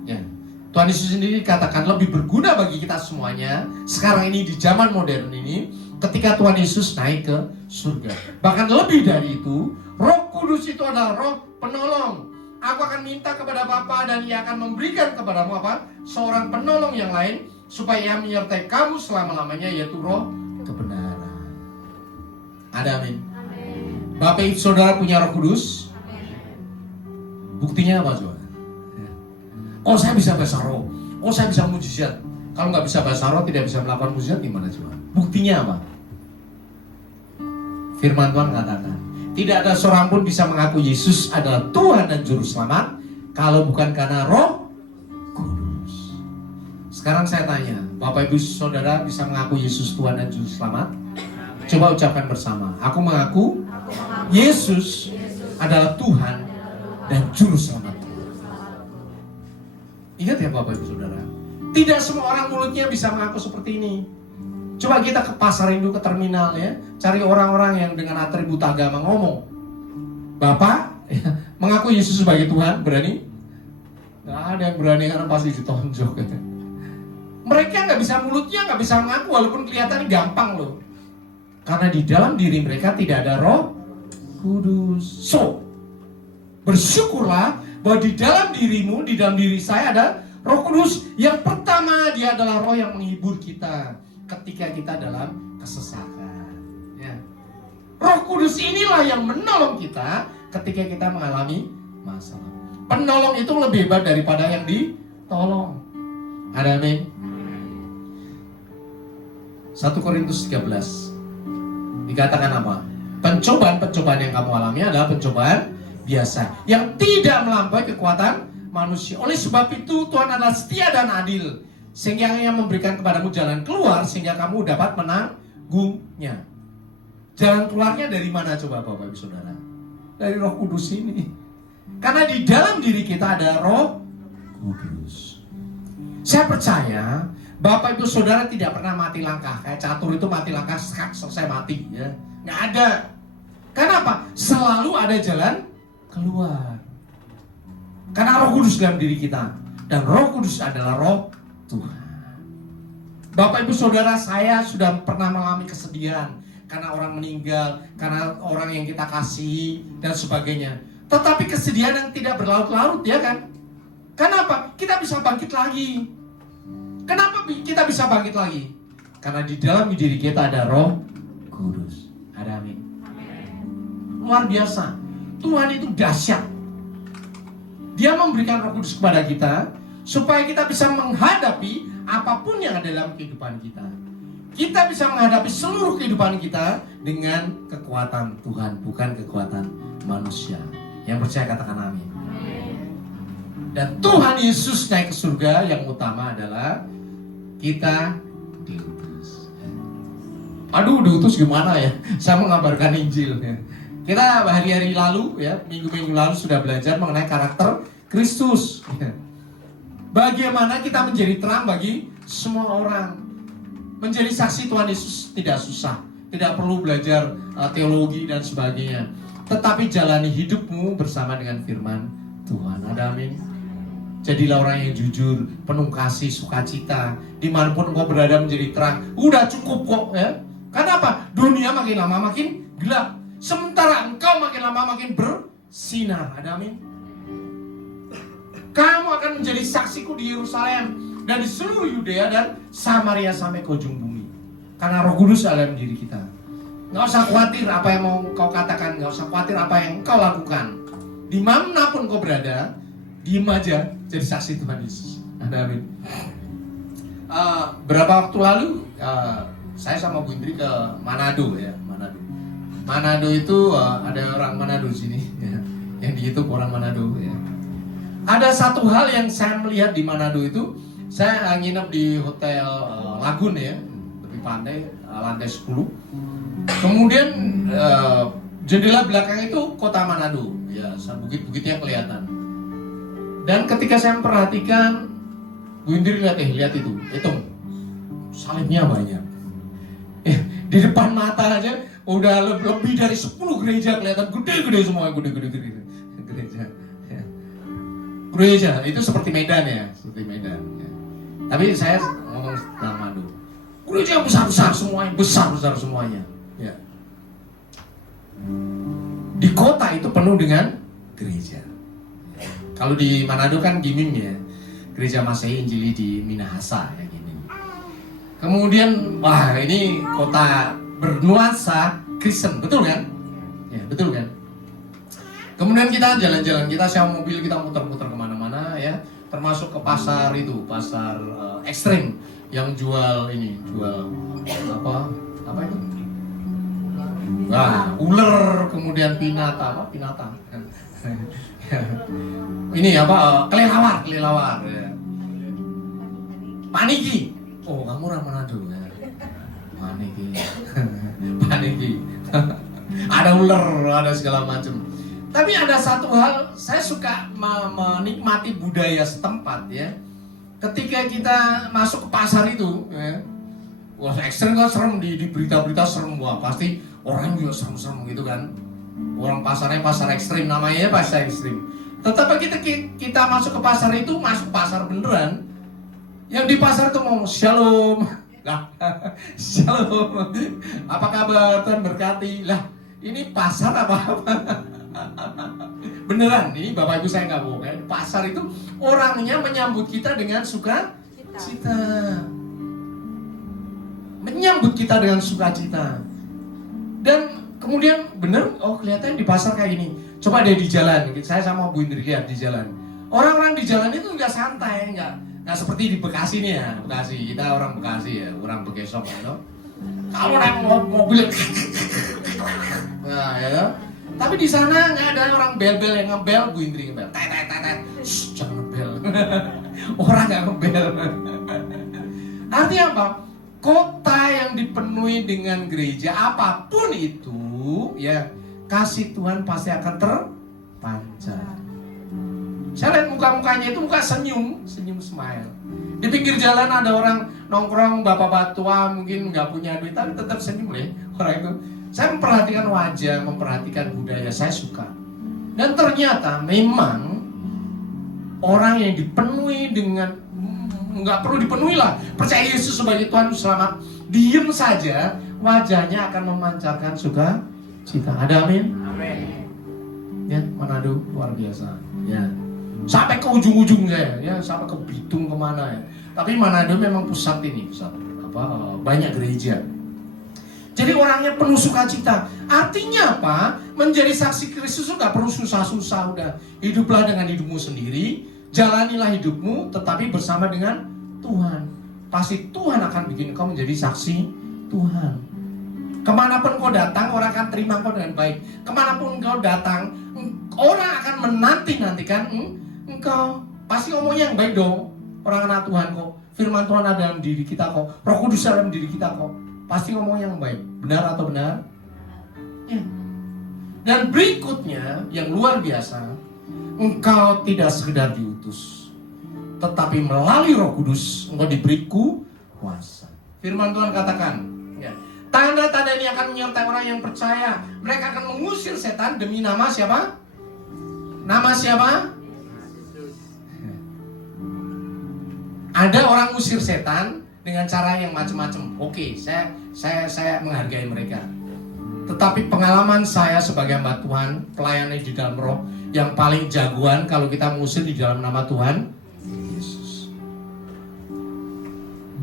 Ya. Tuhan Yesus sendiri katakan lebih berguna bagi kita semuanya sekarang ini di zaman modern ini ketika Tuhan Yesus naik ke surga. Bahkan lebih dari itu, Roh Kudus itu adalah Roh penolong. Aku akan minta kepada Bapa dan Ia akan memberikan kepadamu apa? Seorang penolong yang lain supaya Ia menyertai kamu selama-lamanya, yaitu Roh kebenaran. Ada amin. Bapak Ibu Saudara punya Roh Kudus? Buktinya apa coba? Oh, saya bisa bahasa roh. Oh, saya bisa mujizat. Kalau nggak bisa bahasa roh, tidak bisa melakukan mujizat, gimana coba? Buktinya apa? Firman Tuhan katakan, tidak ada seorang pun bisa mengaku Yesus adalah Tuhan dan Juru Selamat kalau bukan karena Roh Kudus. Sekarang saya tanya, Bapak Ibu Saudara bisa mengaku Yesus Tuhan dan Juru Selamat? Coba ucapkan bersama. Aku mengaku Yesus adalah Tuhan dan Juru Selamat. Ingat ya Bapak Ibu Saudara, tidak semua orang mulutnya bisa mengaku seperti ini. Coba kita ke pasar Indo, ke terminal ya, cari orang-orang yang dengan atribut agama ngomong, Bapak ya, mengaku Yesus sebagai Tuhan, berani? Gak ada yang berani karena pasti ditonjok gitu. Mereka nggak bisa, mulutnya nggak bisa mengaku walaupun kelihatannya gampang loh. Karena di dalam diri mereka tidak ada Roh Kudus. So, bersyukurlah bahwa di dalam dirimu, di dalam diri saya ada Roh Kudus. Yang pertama, dia adalah Roh yang menghibur kita ketika kita dalam kesesatan ya. Roh Kudus inilah yang menolong kita ketika kita mengalami masalah. Penolong itu lebih hebat daripada yang ditolong. Ada amin? 1 Korintus 13 dikatakan apa? Pencobaan-pencobaan yang kamu alami adalah pencobaan biasa yang tidak melampaui kekuatan manusia. Oleh sebab itu Tuhan adalah setia dan adil, sehingga Ia memberikan kepadamu jalan keluar sehingga kamu dapat menanggungnya. Jalan keluarnya dari mana coba Bapak Ibu Saudara? Dari Roh Kudus ini. Karena di dalam diri kita ada Roh Kudus. Saya percaya Bapak Ibu Saudara tidak pernah mati langkah. Kayak catur itu mati langkah, selesai mati ya. Nggak ada. Kenapa? Selalu ada jalan keluar. Karena Roh Kudus dalam diri kita. Dan Roh Kudus adalah Roh Tuhan. Bapak Ibu Saudara, saya sudah pernah mengalami kesedihan karena orang meninggal, karena orang yang kita kasihi dan sebagainya. Tetapi kesedihan yang tidak berlarut-larut, ya kan? Kenapa? Kita bisa bangkit lagi. Kenapa kita bisa bangkit lagi? Karena di dalam diri kita ada Roh Kudus. Ada amin. Luar biasa. Tuhan itu dahsyat. Dia memberikan Roh Kudus kepada kita supaya kita bisa menghadapi apapun yang ada dalam kehidupan kita. Kita bisa menghadapi seluruh kehidupan kita dengan kekuatan Tuhan, bukan kekuatan manusia. Yang percaya katakan amin. Dan Tuhan Yesus naik ke surga, yang utama adalah kita diutus. Aduh, diutus gimana ya? Saya mengabarkan Injil ya. Kita hari-hari lalu ya, minggu-minggu lalu sudah belajar mengenai karakter Kristus. Bagaimana kita menjadi terang bagi semua orang. Menjadi saksi Tuhan Yesus tidak susah. Tidak perlu belajar teologi dan sebagainya. Tetapi jalani hidupmu bersama dengan firman Tuhan. Ada amin. Jadilah orang yang jujur, penuh kasih, sukacita. Dimanapun engkau berada menjadi terang. Udah cukup kok ya. Kenapa? Dunia makin lama makin gelap. Sementara engkau makin lama makin bersinar. Ada amin. Kamu akan menjadi saksiku di Yerusalem dan di seluruh Yudea dan Samaria sampai ke ujung bumi. Karena Roh Kudus ada dalam diri kita. Gak usah khawatir apa yang mau kau katakan, gak usah khawatir apa yang kau lakukan. Dimanapun kau berada, diem aja jadi saksi Tuhan Yesus. Ada amin. Berapa waktu lalu saya sama Bu Indri ke Manado ya, Manado itu ada orang Manado di sini ya, yang di YouTube orang Manado ya. Ada satu hal yang saya melihat di Manado itu, saya nginep di hotel Lagun ya, tepi pantai, lantai 10. Kemudian jendela belakang itu kota Manado ya, bukit-bukitnya kelihatan. Dan ketika saya memperhatikan, Bu Indri lihat itu, hitung salibnya banyak. Di depan mata aja udah lebih dari 10 gereja kelihatan gede-gede semua, gede-gede gereja itu seperti Medan ya, seperti Medan ya. Tapi saya ngomong tentang Manado, gereja besar-besar semuanya, besar-besar semuanya ya. Di kota itu penuh dengan gereja. Kalau di Manado kan Gimim ya, gereja Masehi Injili di Minahasa ya gini. Kemudian wah ini kota bernuansa Kristen, betul kan? Ya betul kan? Kemudian kita jalan-jalan, kita sewa mobil, kita muter-muter kemana-mana ya, termasuk ke pasar itu, pasar ekstrim yang jual apa itu? Wah, ular, kemudian pinata. Ini kelelawar ya. Paniki. Oh, kamu orang Manado ya. Paniki. Ada ular, ada segala macam. Tapi ada satu hal, saya suka menikmati budaya setempat ya. Ketika kita masuk ke pasar itu ya, wah ekstrem kan serem, di berita-berita serem, wah pasti orang juga serem-serem gitu kan. Orang pasarnya pasar ekstrim, namanya pasar ekstrim. Tetapi kita masuk ke pasar itu, masuk pasar beneran. Yang di pasar itu mau shalom. Lah, shalom. Apa kabar, Tuhan berkati. Lah, ini pasar apa-apa. Beneran, ini Bapak Ibu saya nggak bohong ya. Pasar itu orangnya menyambut kita dengan sukacita. Menyambut kita dengan sukacita. Dan kemudian bener, oh kelihatannya di pasar kayak gini. Coba deh di jalan, saya sama Bu Indri lihat di jalan. Orang-orang di jalan itu nggak santai, nggak seperti di Bekasi nih ya. Bekasi, kita orang Bekasi ya, orang Bekesok ya. Kalau naik mobil, nah ya. Tapi di sana nggak ada orang bel-bel yang ngebel, Bu Indri ngebel, tet, jangan ngebel. Orang nggak ngebel. Artinya apa? Kota yang dipenuhi dengan gereja apapun itu, ya kasih Tuhan pasti akan terpancar. Saya lihat muka-mukanya itu muka senyum smile. Di pinggir jalan ada orang nongkrong, bapak-bapak tua mungkin nggak punya duit tapi tetap senyum deh orang itu. Saya memperhatikan wajah, memperhatikan budaya, saya suka. Dan ternyata memang orang yang dipenuhi dengan, nggak perlu dipenuhi lah, percaya Yesus sebagai Tuhan Selamat, diem saja, wajahnya akan memancarkan sukacita. Ada amin? Amin. Ya, Manado luar biasa. Ya, sampai ke ujung-ujung saya, ya sampai ke Bitung kemana ya. Tapi Manado memang pusat ini, banyak gereja. Jadi orangnya penuh sukacita. Artinya apa? Menjadi saksi Kristus nggak perlu susah-susah, udah hiduplah dengan hidupmu sendiri, jalanilah hidupmu, tetapi bersama dengan Tuhan. Pasti Tuhan akan bikin kau menjadi saksi Tuhan. Kemanapun kau datang, orang akan terima kau dengan baik. Kemanapun kau datang, orang akan menanti-nantikan engkau. Pasti ngomongnya yang baik dong. Orang anak Tuhan kok, firman Tuhan ada dalam diri kita kok, Roh Kudus ada dalam diri kita kok. Pasti ngomong yang baik. Benar atau benar? Ya. Dan berikutnya yang luar biasa, engkau tidak sekedar diutus, tetapi melalui Roh Kudus engkau diberi kuasa. Firman Tuhan katakan, ya, tanda-tanda ini akan menyertai orang yang percaya. Mereka akan mengusir setan demi nama siapa? Nama siapa? Ada orang usir setan dengan cara yang macam-macam. Oke, saya menghargai mereka. Tetapi pengalaman saya sebagai hamba Tuhan, pelayanan di dalam roh, yang paling jagoan kalau kita mengusir di dalam nama Tuhan Yesus.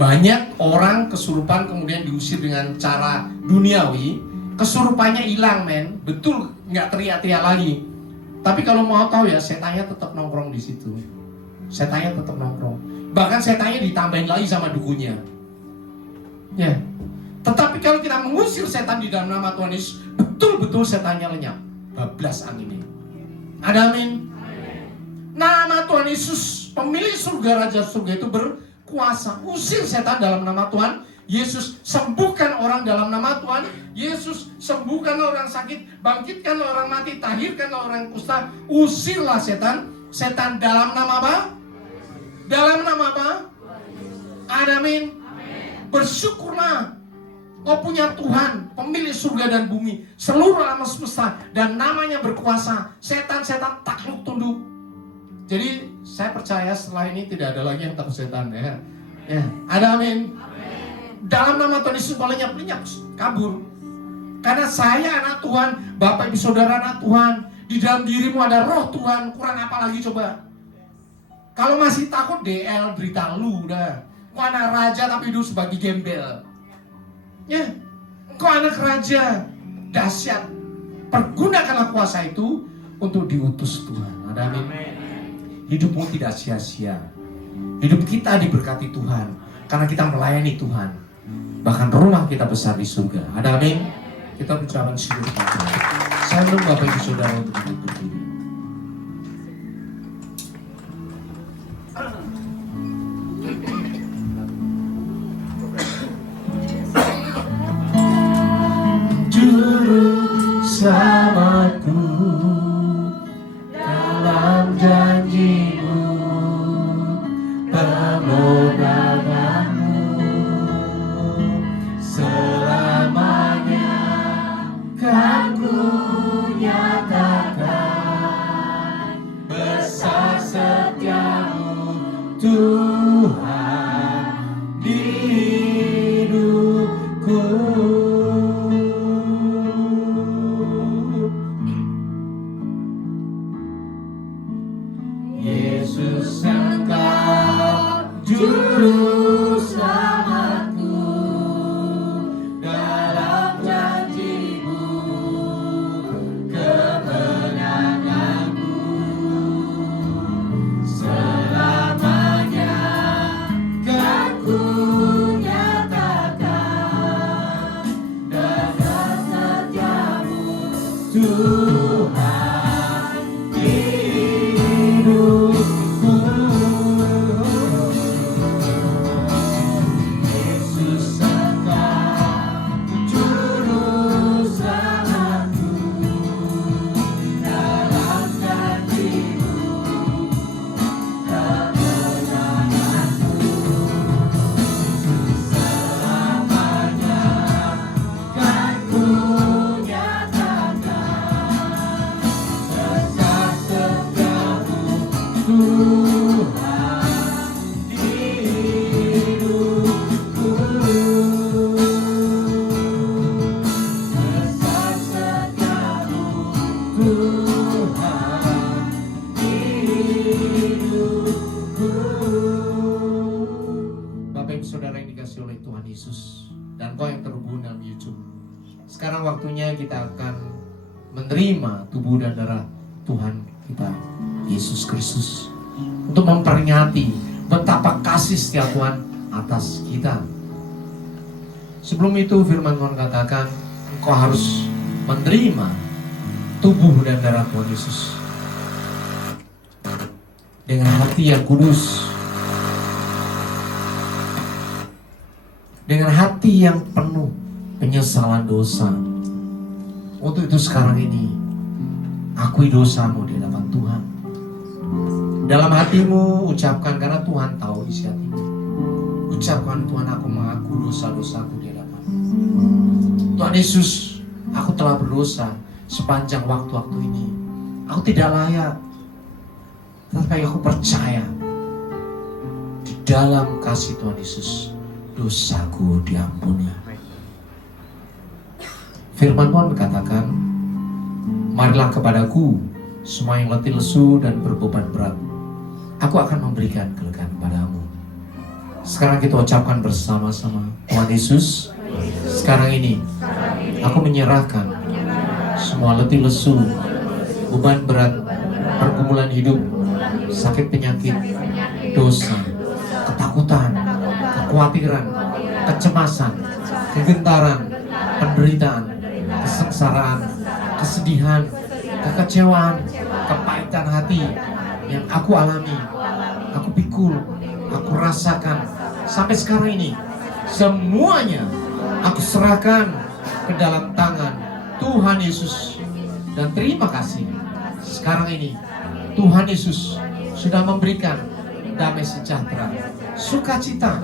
Banyak orang kesurupan kemudian diusir dengan cara duniawi, kesurupannya hilang men, betul nggak teriak-teriak lagi. Tapi kalau mau tahu ya, setannya tetap nongkrong di situ. Setannya tetap nongkrong. Bahkan setannya ditambahin lagi sama dukunya. Ya. Tetapi kalau kita mengusir setan di dalam nama Tuhan Yesus, betul-betul setannya lenyap. Bablas anginnya. Ada amin? Nama Tuhan Yesus, pemilik surga, raja surga itu berkuasa. Usir setan dalam nama Tuhan Yesus. Sembuhkan orang dalam nama Tuhan Yesus. Sembuhkan orang sakit, bangkitkan orang mati, tahirkan orang kusta. Usirlah setan. Setan dalam nama apa? Dalam nama apa? Amin. Bersyukurlah kau punya Tuhan, pemilik surga dan bumi, seluruh alam semesta, dan namanya berkuasa. Setan-setan takluk tunduk. Jadi saya percaya setelah ini tidak ada lagi yang takut setan ya. Ya, ada amin. Dalam nama Tuhan Yesus boleh lenyap kabur. Karena saya anak Tuhan, Bapak Ibu Saudara anak Tuhan, di dalam dirimu ada roh Tuhan. Kurang apa lagi coba? Kalau masih takut DL, berita lu udah. Engkau anak raja tapi hidup sebagai gembel. Ya, engkau anak raja, dahsyat. Pergunakanlah kuasa itu untuk diutus Tuhan. Ada amin. Hidupmu tidak sia-sia. Hidup kita diberkati Tuhan karena kita melayani Tuhan. Bahkan rumah kita besar di surga. Ada amin. Kita ucapkan syukur kepada Tuhan. Saya menunggu Bapak Ibu Saudara untuk berdiri. Selamatku dalam janjimu, pemodaanmu selamanya kan ku nyatakan besar setiamu Tuhan di hidupku. Yesus Engkau juru selamatku, dalam janjimu kemenanganmu selamanya kan ku nyatakan dasar setiamu Tuhan di hidupku. Yesus. Dan kau yang terhubung dalam YouTube, sekarang waktunya kita akan menerima tubuh dan darah Tuhan kita Yesus Kristus untuk memperingati betapa kasih setia Tuhan atas kita. Sebelum itu firman Tuhan katakan, engkau harus menerima tubuh dan darah Tuhan Yesus dengan hati yang kudus, dengan hati yang penuh penyesalan dosa. Untuk itu sekarang ini, akui dosamu di hadapan Tuhan. Dalam hatimu ucapkan, karena Tuhan tahu isi hatimu. Ucapkan, Tuhan, aku mengaku dosa-dosaku di hadapan Tuhan Yesus. Aku telah berdosa sepanjang waktu-waktu ini. Aku tidak layak, tetapi aku percaya di dalam kasih Tuhan Yesus, dosaku diampuni. Firman Tuhan berkatakan, marilah kepadaku semua yang letih lesu dan berbeban berat, aku akan memberikan kelegaan kepadamu. Sekarang kita ucapkan bersama-sama, Tuhan Yesus, sekarang ini aku menyerahkan semua letih lesu, beban berat, pergumulan hidup, sakit penyakit, dosa, ketakutan, kekhawatiran, kecemasan, kegentaran, penderitaan, kesengsaraan, kesedihan, kekecewaan, kepahitan hati yang aku alami, aku pikul, aku rasakan sampai sekarang ini. Semuanya aku serahkan ke dalam tangan Tuhan Yesus. Dan terima kasih, sekarang ini Tuhan Yesus sudah memberikan damai sejahtera, sukacita,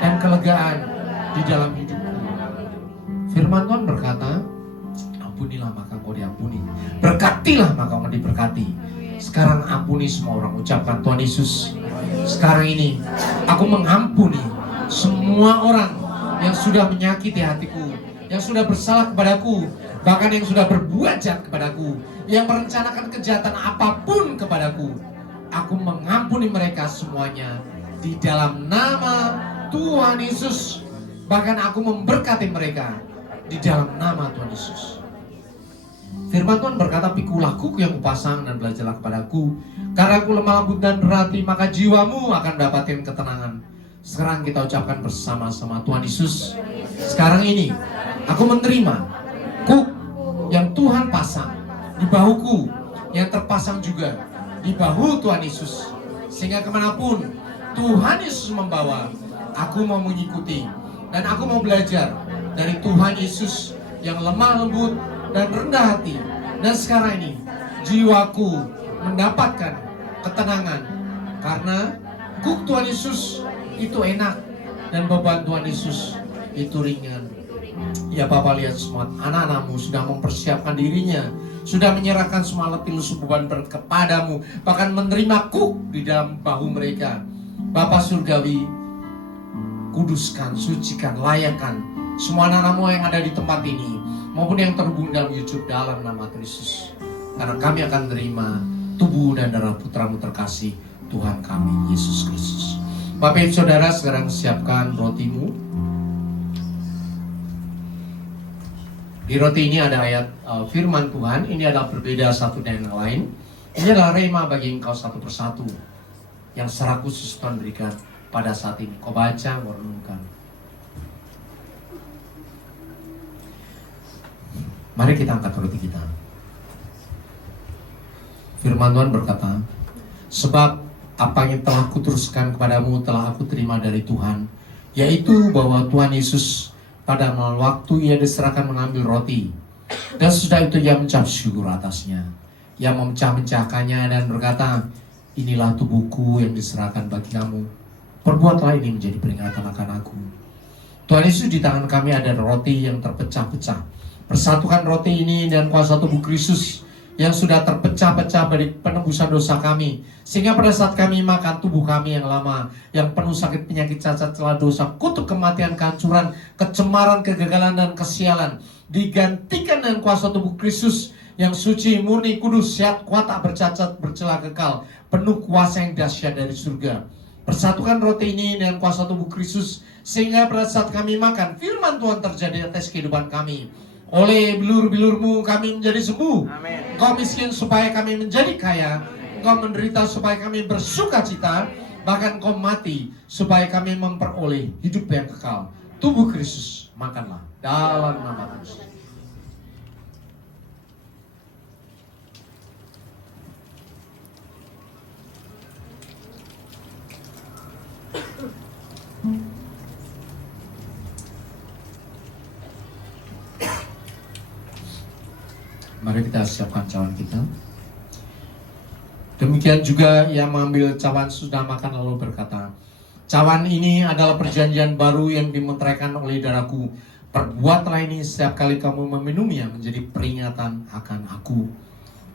dan kelegaan di dalam hidupku. Firman Tuhan berkata, ampunilah maka kau diampuni, berkatilah maka kau diberkati. Sekarang ampuni semua orang. Ucapkan, Tuhan Yesus, sekarang ini aku mengampuni semua orang yang sudah menyakiti hatiku, yang sudah bersalah kepadaku, bahkan yang sudah berbuat jahat kepadaku, yang merencanakan kejahatan apapun kepadaku. Aku mengampuni mereka semuanya di dalam nama Tuhan Yesus. Bahkan aku memberkati mereka di dalam nama Tuhan Yesus. Firman Tuhan berkata, pikulah kuku yang kupasang dan belajarlah kepadaku, karena aku lemah lembut dan berhati, maka jiwamu akan dapatkan ketenangan. Sekarang kita ucapkan bersama-sama, Tuhan Yesus, sekarang ini aku menerima kuk yang Tuhan pasang di bahuku, yang terpasang juga di bahu Tuhan Yesus, sehingga kemanapun Tuhan Yesus membawa, aku mau mengikuti dan aku mau belajar dari Tuhan Yesus yang lemah lembut dan rendah hati. Dan sekarang ini jiwaku mendapatkan ketenangan, karena kuk Tuhan Yesus itu enak dan beban Tuhan Yesus itu ringan. Ya Bapak, lihat semua anak-anakmu sudah mempersiapkan dirinya, sudah menyerahkan semua letih lesu beban berat kepadamu, bahkan menerima kuk di dalam bahu mereka. Bapa Surgawi, kuduskan, sucikan, layakkan semua anak-anakmu yang ada di tempat ini maupun yang terhubung dalam YouTube dalam nama Kristus. Karena kami akan menerima tubuh dan darah putramu terkasih, Tuhan kami Yesus Kristus. Bapak Ibu Saudara, sekarang siapkan rotimu. Di roti ini ada ayat firman Tuhan. Ini adalah berbeda satu dengan yang lain. Ini adalah rema bagi engkau satu persatu yang secara khusus Tuhan berikan pada saat ini. Kau baca, kau renungkan. Mari kita angkat roti kita. Firman Tuhan berkata, sebab apa yang telah kuteruskan kepadamu telah aku terima dari Tuhan, yaitu bahwa Tuhan Yesus pada malam waktu ia diserahkan mengambil roti, dan sesudah itu ia mencap syukur atasnya, ia memecah-mecahkannya dan berkata, inilah tubuhku yang diserahkan bagi kamu, perbuatlah ini menjadi peringatan akan aku. Tuhan Yesus, di tangan kami ada roti yang terpecah-pecah. Persatukan roti ini dan kuasa tubuh Kristus yang sudah terpecah-pecah dari penebusan dosa kami, sehingga pada saat kami makan tubuh kami yang lama, yang penuh sakit penyakit, cacat celah dosa, kutuk kematian, kehancuran, kecemaran, kegagalan dan kesialan, digantikan dengan kuasa tubuh Kristus yang suci, murni, kudus, sehat, kuat, tak bercacat, bercela, kekal, penuh kuasa yang dahsyat dari surga. Persatukan roti ini dengan kuasa tubuh Kristus, sehingga pada saat kami makan, firman Tuhan terjadi atas kehidupan kami. Oleh bilur-bilurmu kami menjadi sembuh. Engkau miskin supaya kami menjadi kaya. Engkau menderita supaya kami bersuka cita. Bahkan Engkau mati supaya kami memperoleh hidup yang kekal. Tubuh Kristus, makanlah dalam nama Kristus. Mari kita siapkan cawan kita. Demikian juga yang mengambil cawan sudah makan lalu berkata, cawan ini adalah perjanjian baru yang dimeteraikan oleh darahku. Perbuatlah ini setiap kali kamu meminumnya menjadi peringatan akan aku.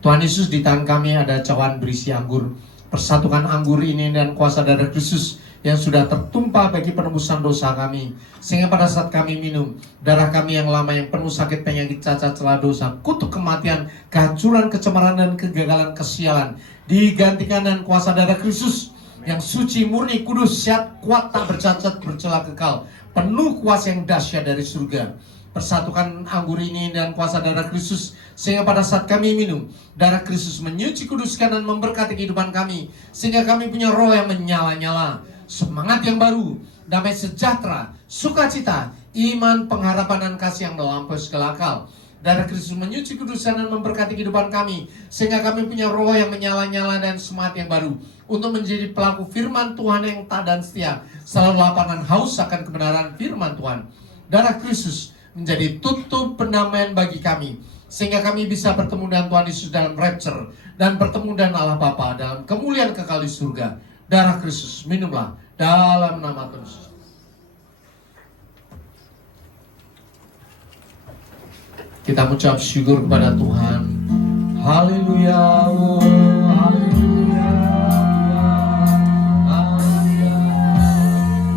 Tuhan Yesus, di tangan kami ada cawan berisi anggur. Persatukan anggur ini dan kuasa darah Kristus yang sudah tertumpah bagi penebusan dosa kami, sehingga pada saat kami minum, darah kami yang lama yang penuh sakit, penyakit, cacat, celah dosa, kutuk kematian, kehancuran, kecemaran, dan kegagalan, kesialan digantikan dengan kuasa darah Kristus yang suci, murni, kudus, sehat, kuat, tak bercacat, bercela, kekal, penuh kuasa yang dahsyat dari surga. Persatukan anggur ini dan kuasa darah Kristus, sehingga pada saat kami minum, darah Kristus menyuci, kuduskan, dan memberkati kehidupan kami, sehingga kami punya roh yang menyala-nyala, semangat yang baru, damai sejahtera, sukacita, iman, pengharapan, dan kasih yang melampaui segala akal. Darah Kristus menyuci, kuduskan, dan memberkati kehidupan kami, sehingga kami punya roh yang menyala-nyala dan semangat yang baru, untuk menjadi pelaku firman Tuhan yang taat dan setia, selalu lapar dan haus akan kebenaran firman Tuhan. Darah Kristus menjadi tutup pendamaian bagi kami, sehingga kami bisa bertemu dengan Tuhan Yesus dalam rapture, dan bertemu dengan Allah Bapa dalam kemuliaan kekal di surga. Darah Kristus, minumlah dalam nama Tuhan Yesus. Kita mengucap syukur kepada Tuhan. Haleluya, haleluya, haleluya.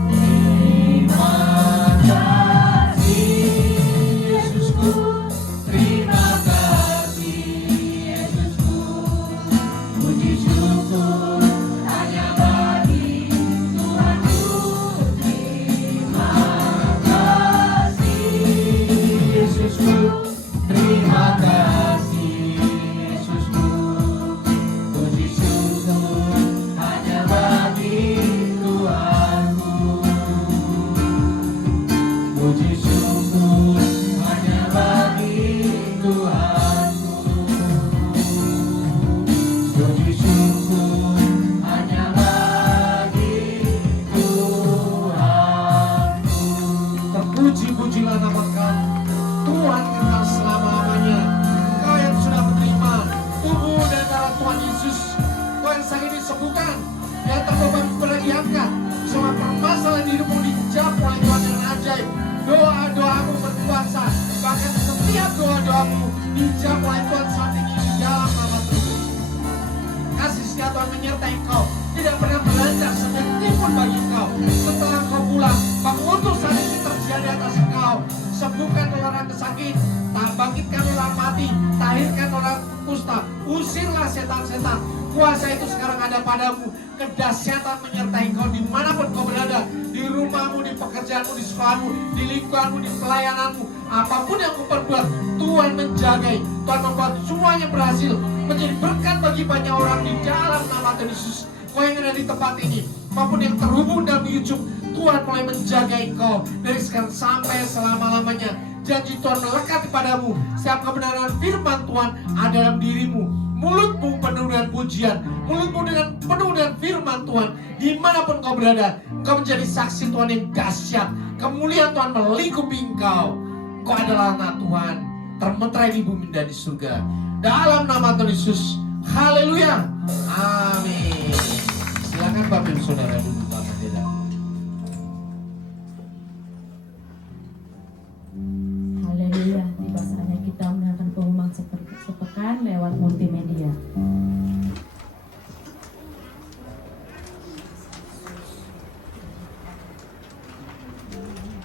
Terima kasih Yesusku, terima kasih Yesusku, puji syukur hanya bagi Tuhanku. Terima kasih Yesusku, terima kasih Yesusku, puji syukur hanya bagi Tuhanku. Puji syukur hanya bagi Tuhanku. Puji syukur hanya bagi Tuhanku. Terpuji-pujilah nama Kau, Tuhan kekal selama-lamanya. Kau yang sudah menerima tubuh dan darah Tuhan Yesus, Kau yang sakit disembuhkan, yang terbeban pernah diangkat, semua permasalahan hidupmu dijawab oleh Tuhan dengan ajaib. Doa-doamu berkuasa, bahkan setiap doa-doamu dijawab oleh Tuhan saat ini di dalam nama Tuhan. Kasih setia Tuhan menyertai Kau, tidak pernah beranjak sedetik pun bagi Kau. Setelah Kau pulang, maka utusan ini terjadi atas Kau. Sembuhkan orang sakit, tak bangkitkan orang mati, tahirkan orang kusta, usirlah setan-setan. Kuasa itu sekarang ada padamu. Kedahsyatan menyertai Kau dimanapun Kau berada, di rumahmu, di pekerjaanmu, di sekolahmu, di lingkunganmu, di pelayananmu. Apapun yang Kau perbuat, Tuhan menjagai. Tuhan membuat semuanya berhasil, menjadi berkat bagi banyak orang di dalam nama Tuhan Yesus. Kau yang ada di tempat ini, maupun yang terhubung dalam YouTube, Tuhan mulai menjagai Kau dari sekarang sampai selama-lamanya. Janji Tuhan melekat kepadamu. Setiap kebenaran firman Tuhan ada dalam dirimu. Mulutmu penuh dengan pujian, mulutmu penuh dengan firman Tuhan. Dimanapun kau berada, kau menjadi saksi Tuhan yang dahsyat. Kemuliaan Tuhan melingkupi engkau. Kau adalah anak Tuhan, termeterai di bumi dan di surga. Dalam nama Tuhan Yesus, haleluya, amin. Silakan Bapak Ibu Saudara duduk dalam hadirat. Haleluya, tiba saatnya kita mendengarkan pengumuman sepekan lewat multimedia.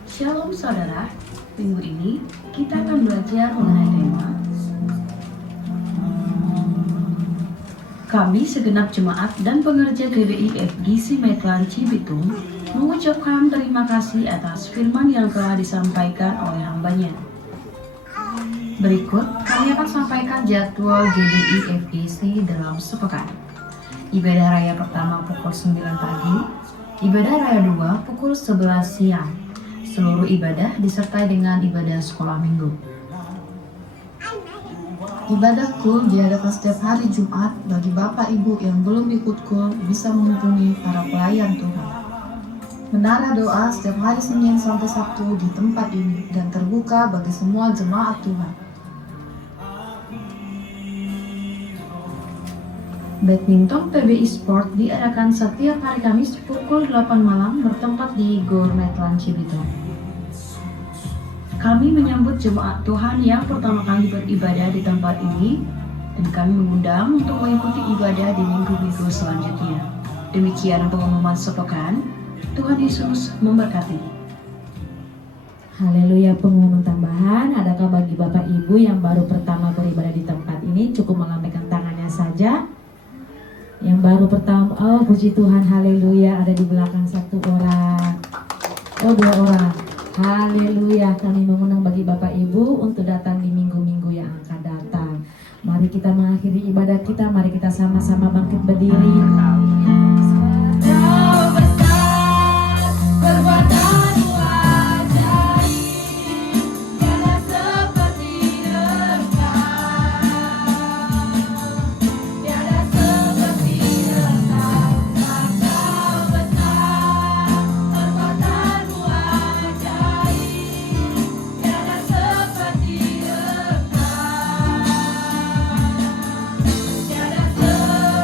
Shalom saudara, minggu ini kita akan belajar mengenai tema Kami segenap jemaat dan pengerja GBI FGC Metlan Cibitung mengucapkan terima kasih atas firman yang telah disampaikan oleh hambanya. Berikut kami akan sampaikan jadwal GBI FGC dalam sepekan. Ibadah raya pertama pukul 9 pagi, ibadah raya 2 pukul 11 siang. Seluruh ibadah disertai dengan ibadah sekolah minggu. Ibadah KUL diadakan setiap hari Jumat. Bagi Bapak Ibu yang belum ikut KUL bisa menghubungi para pelayan Tuhan. Menara doa setiap hari Senin sampai Sabtu di tempat ini dan terbuka bagi semua jemaat Tuhan. Badminton PBI Sport diadakan setiap hari Kamis pukul 8 malam bertempat di GOR Metlan Cibitung. Kami menyambut jemaat Tuhan yang pertama kali beribadah di tempat ini dan kami mengundang untuk mengikuti ibadah di minggu-minggu selanjutnya. Demikian pengumuman sepekan. Tuhan Yesus memberkati. Haleluya. Pengumuman tambahan, adakah bagi Bapak Ibu yang baru pertama beribadah di tempat ini cukup melambaikan tangannya saja. Yang baru pertama, oh puji Tuhan, haleluya, ada di belakang satu orang, oh 2 orang. Haleluya, kami mengundang bagi Bapak Ibu untuk datang di minggu-minggu yang akan datang. Mari kita mengakhiri ibadah kita, mari kita sama-sama bangkit berdiri. Kau besar, perbuatanmu ajaib, tiada seperti Engkau, tiada seperti Engkau. Kau besar, perbuatanmu ajaib, tiada seperti Engkau, tiada seperti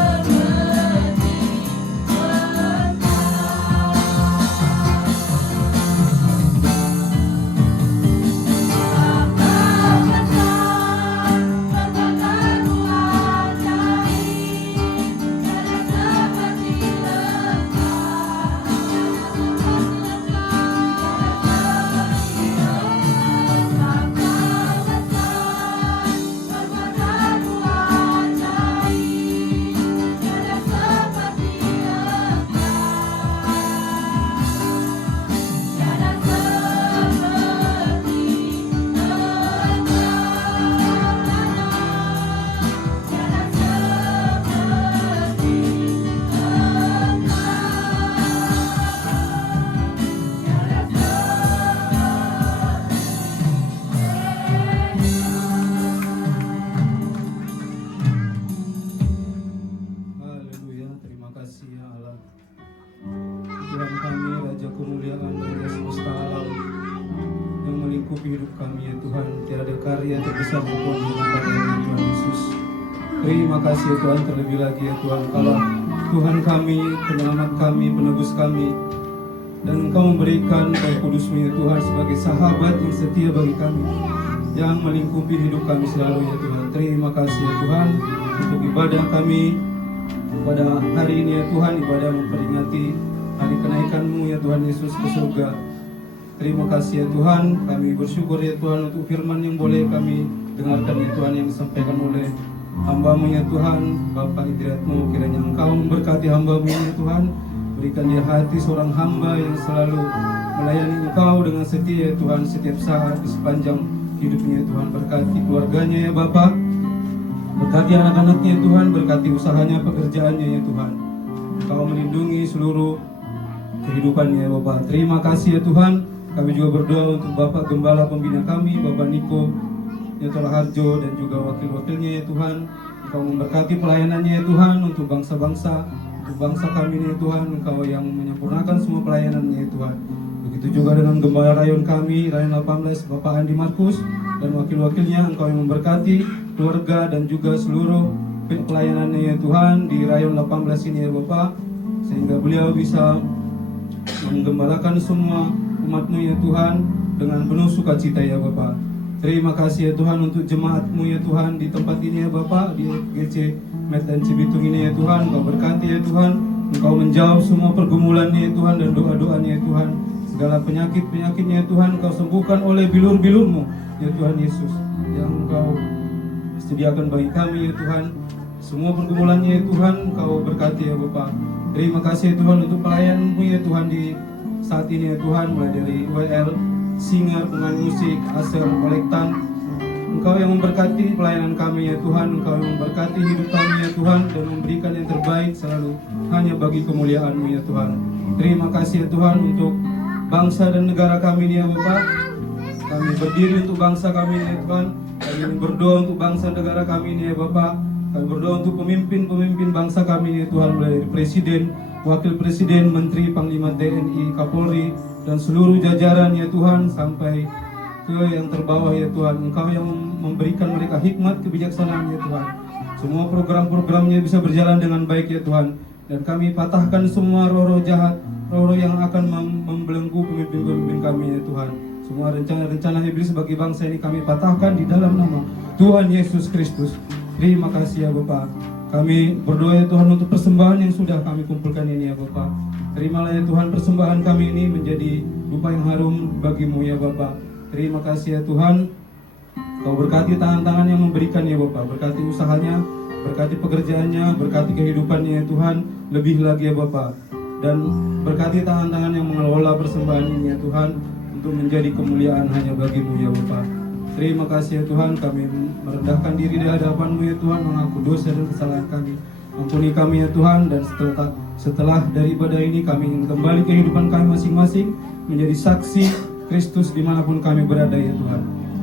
Haleluya, terima kasih ya Allah. Tuhan kami, Raja kemuliaan, Raja semesta alam yang melingkupi hidup kami ya Tuhan. Tiada karya terbesar Tuhan daripada Tuhan Yesus. Terima kasih ya Tuhan, terlebih lagi ya Tuhan, kalau Tuhan kami, penyelamat kami, penebus kami, dan Engkau memberikan Roh Kudus-Mu ya Tuhan sebagai sahabat yang setia bagi kami, yang melingkupi hidup kami selalu ya Tuhan. Terima kasih ya Tuhan untuk ibadah kami pada hari ini ya Tuhan, ibadah memperingati hari kenaikan-Mu ya Tuhan Yesus ke surga. Terima kasih ya Tuhan, kami bersyukur ya Tuhan untuk firman yang boleh kami dengarkan ya Tuhan, yang disampaikan oleh hamba-Mu ya Tuhan, Bapak Hidayat-Mu. Kiranya Engkau memberkati hamba-Mu ya Tuhan, berikan dia hati seorang hamba yang selalu melayani Engkau dengan setia ya Tuhan, setiap saat di sepanjang hidupnya ya Tuhan. Berkati keluarganya ya Bapak, berkati anak-anaknya ya Tuhan, berkati usahanya, pekerjaannya ya Tuhan. Engkau melindungi seluruh kehidupannya ya Bapak. Terima kasih ya Tuhan. Kami juga berdoa untuk Bapak Gembala Pembina kami, Bapak Niko Nyotola Harjo, dan juga wakil-wakilnya ya Tuhan. Engkau memberkati pelayanannya ya Tuhan untuk bangsa-bangsa, untuk bangsa kami ya Tuhan. Engkau yang menyempurnakan semua pelayanannya ya Tuhan. Begitu juga dengan Gembala Rayon kami, Rayon 18, Bapak Andi Markus, dan wakil-wakilnya. Engkau yang memberkati keluarga dan juga seluruh pelayanannya ya Tuhan di Rayon 18 ini ya Bapak, sehingga beliau bisa menggembalakan semua umat-Mu ya Tuhan dengan penuh sukacita ya Bapak. Terima kasih ya Tuhan untuk jemaat-Mu ya Tuhan di tempat ini ya Bapak, di GC Metlan Cibitung ini ya Tuhan. Engkau berkati ya Tuhan, Engkau menjawab semua pergumulannya ya Tuhan dan doa-doanya ya Tuhan. Segala penyakit-penyakitnya ya Tuhan Engkau sembuhkan oleh bilur-bilur-Mu ya Tuhan Yesus, yang Engkau sediakan bagi kami ya Tuhan. Semua pergumulannya ya Tuhan Kau berkati ya Bapa. Terima kasih ya Tuhan untuk pelayanmu ya Tuhan di saat ini ya Tuhan, mulai dari WL, singer, pemain musik, aser, kolektan. Engkau yang memberkati pelayanan kami ya Tuhan, Engkau yang memberkati hidup kami ya Tuhan, dan memberikan yang terbaik selalu hanya bagi kemuliaan-Mu ya Tuhan. Terima kasih ya Tuhan untuk bangsa dan negara kami ini ya Bapak. Kami berdiri untuk bangsa kami ini ya Tuhan. Kami berdoa untuk bangsa negara kami ini ya Bapak. Kami berdoa untuk pemimpin-pemimpin bangsa kami ini ya Tuhan, mulai dari Presiden, Wakil Presiden, Menteri, Panglima TNI, Kapolri, dan seluruh jajaran ya Tuhan, sampai ke yang terbawah ya Tuhan. Engkau yang memberikan mereka hikmat, kebijaksanaan ya Tuhan. Semua program-programnya bisa berjalan dengan baik ya Tuhan. Dan kami patahkan semua roh-roh jahat, roh-roh yang akan membelenggu pemimpin-pemimpin kami ya Tuhan. Semua rencana-rencana iblis bagi bangsa ini kami patahkan di dalam nama Tuhan Yesus Kristus. Terima kasih ya Bapak. Kami berdoa ya Tuhan untuk persembahan yang sudah kami kumpulkan ini ya Bapak. Terimalah ya Tuhan persembahan kami ini menjadi dupa yang harum bagimu ya Bapak. Terima kasih ya Tuhan. Kau berkati tangan-tangan yang memberikan ya Bapak. Berkati usahanya, berkati pekerjaannya, berkati kehidupannya ya Tuhan. Lebih lagi ya Bapak. Dan berkati tangan-tangan yang mengelola persembahan ini ya Tuhan, untuk menjadi kemuliaan hanya bagimu ya Bapak. Terima kasih ya Tuhan, kami merendahkan diri di hadapan-Mu ya Tuhan, mengaku dosa dan kesalahan kami. Ampuni kami ya Tuhan, dan setelah dari ibadah ini kami ingin kembali kehidupan kami masing-masing, menjadi saksi Kristus dimanapun kami berada ya Tuhan.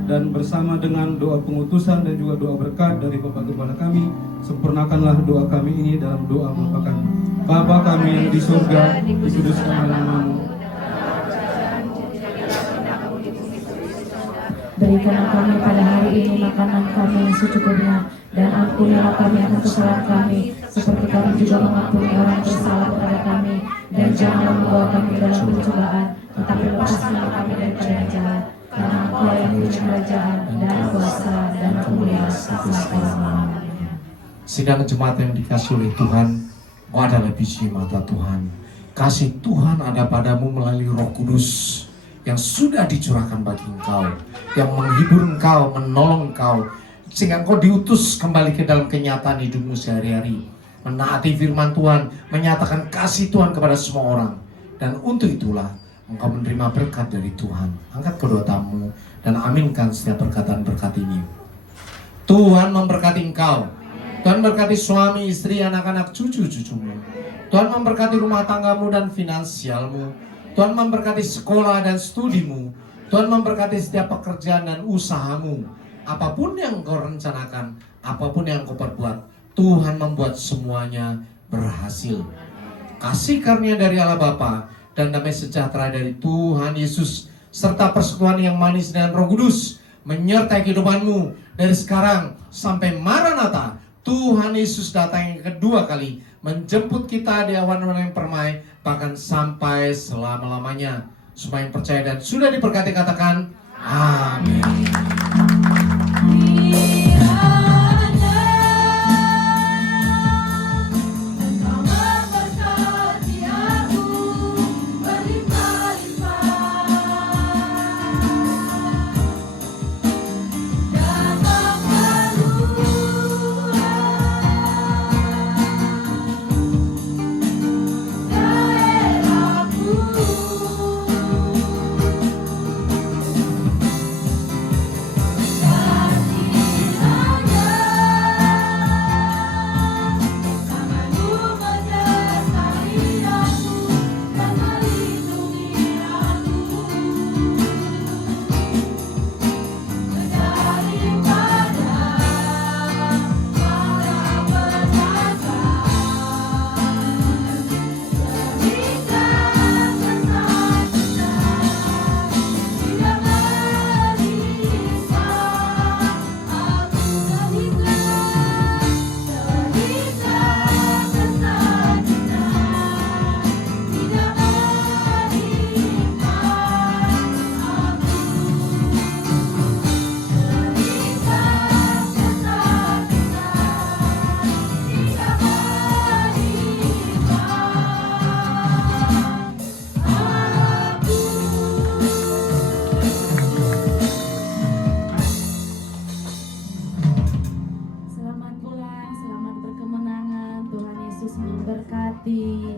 Dan bersama dengan doa pengutusan dan juga doa berkat dari Bapak Gembala kami, sempurnakanlah doa kami ini dalam doa Bapa kami. Bapa kami yang di surga, dikuduskanlah nama-Mu. Berikanlah kami pada hari ini makanan kami yang secukupnya, dan ampunilah kami akan kesalahan kami, seperti kami juga mengampuni orang bersalah kepada kami. Dan janganlah membawa kami dalam pencobaan, tetapi lepaskanlah kami daripada yang jahat. Karena Engkau yang punya kerajaan dan kuasa dan kemuliaan selama-lamanya. Sidang jemaat yang dikasih oleh Tuhan, Engkau adalah biji mata Tuhan. Kasih Tuhan ada padamu melalui Roh Kudus yang sudah dicurahkan bagi engkau, yang menghibur engkau, menolong engkau, sehingga engkau diutus kembali ke dalam kenyataan hidupmu sehari-hari, menaati firman Tuhan, menyatakan kasih Tuhan kepada semua orang. Dan untuk itulah engkau menerima berkat dari Tuhan. Angkat kedua tamu dan aminkan setiap perkataan berkat ini. Tuhan memberkati engkau. Tuhan memberkati suami, istri, anak-anak, cucu-cucumu. Tuhan memberkati rumah tanggamu dan finansialmu. Tuhan memberkati sekolah dan studimu. Tuhan memberkati setiap pekerjaan dan usahamu. Apapun yang kau rencanakan, apapun yang kau perbuat, Tuhan membuat semuanya berhasil. Kasih karunia dari Allah Bapa dan damai sejahtera dari Tuhan Yesus, serta persekutuan yang manis dengan Roh Kudus menyertai kehidupanmu dari sekarang sampai Maranatha. Tuhan Yesus datang yang kedua kali, menjemput kita di awan-awan yang permai, bahkan sampai selama-lamanya. Semua yang percaya dan sudah diberkati katakan amin. diberkati.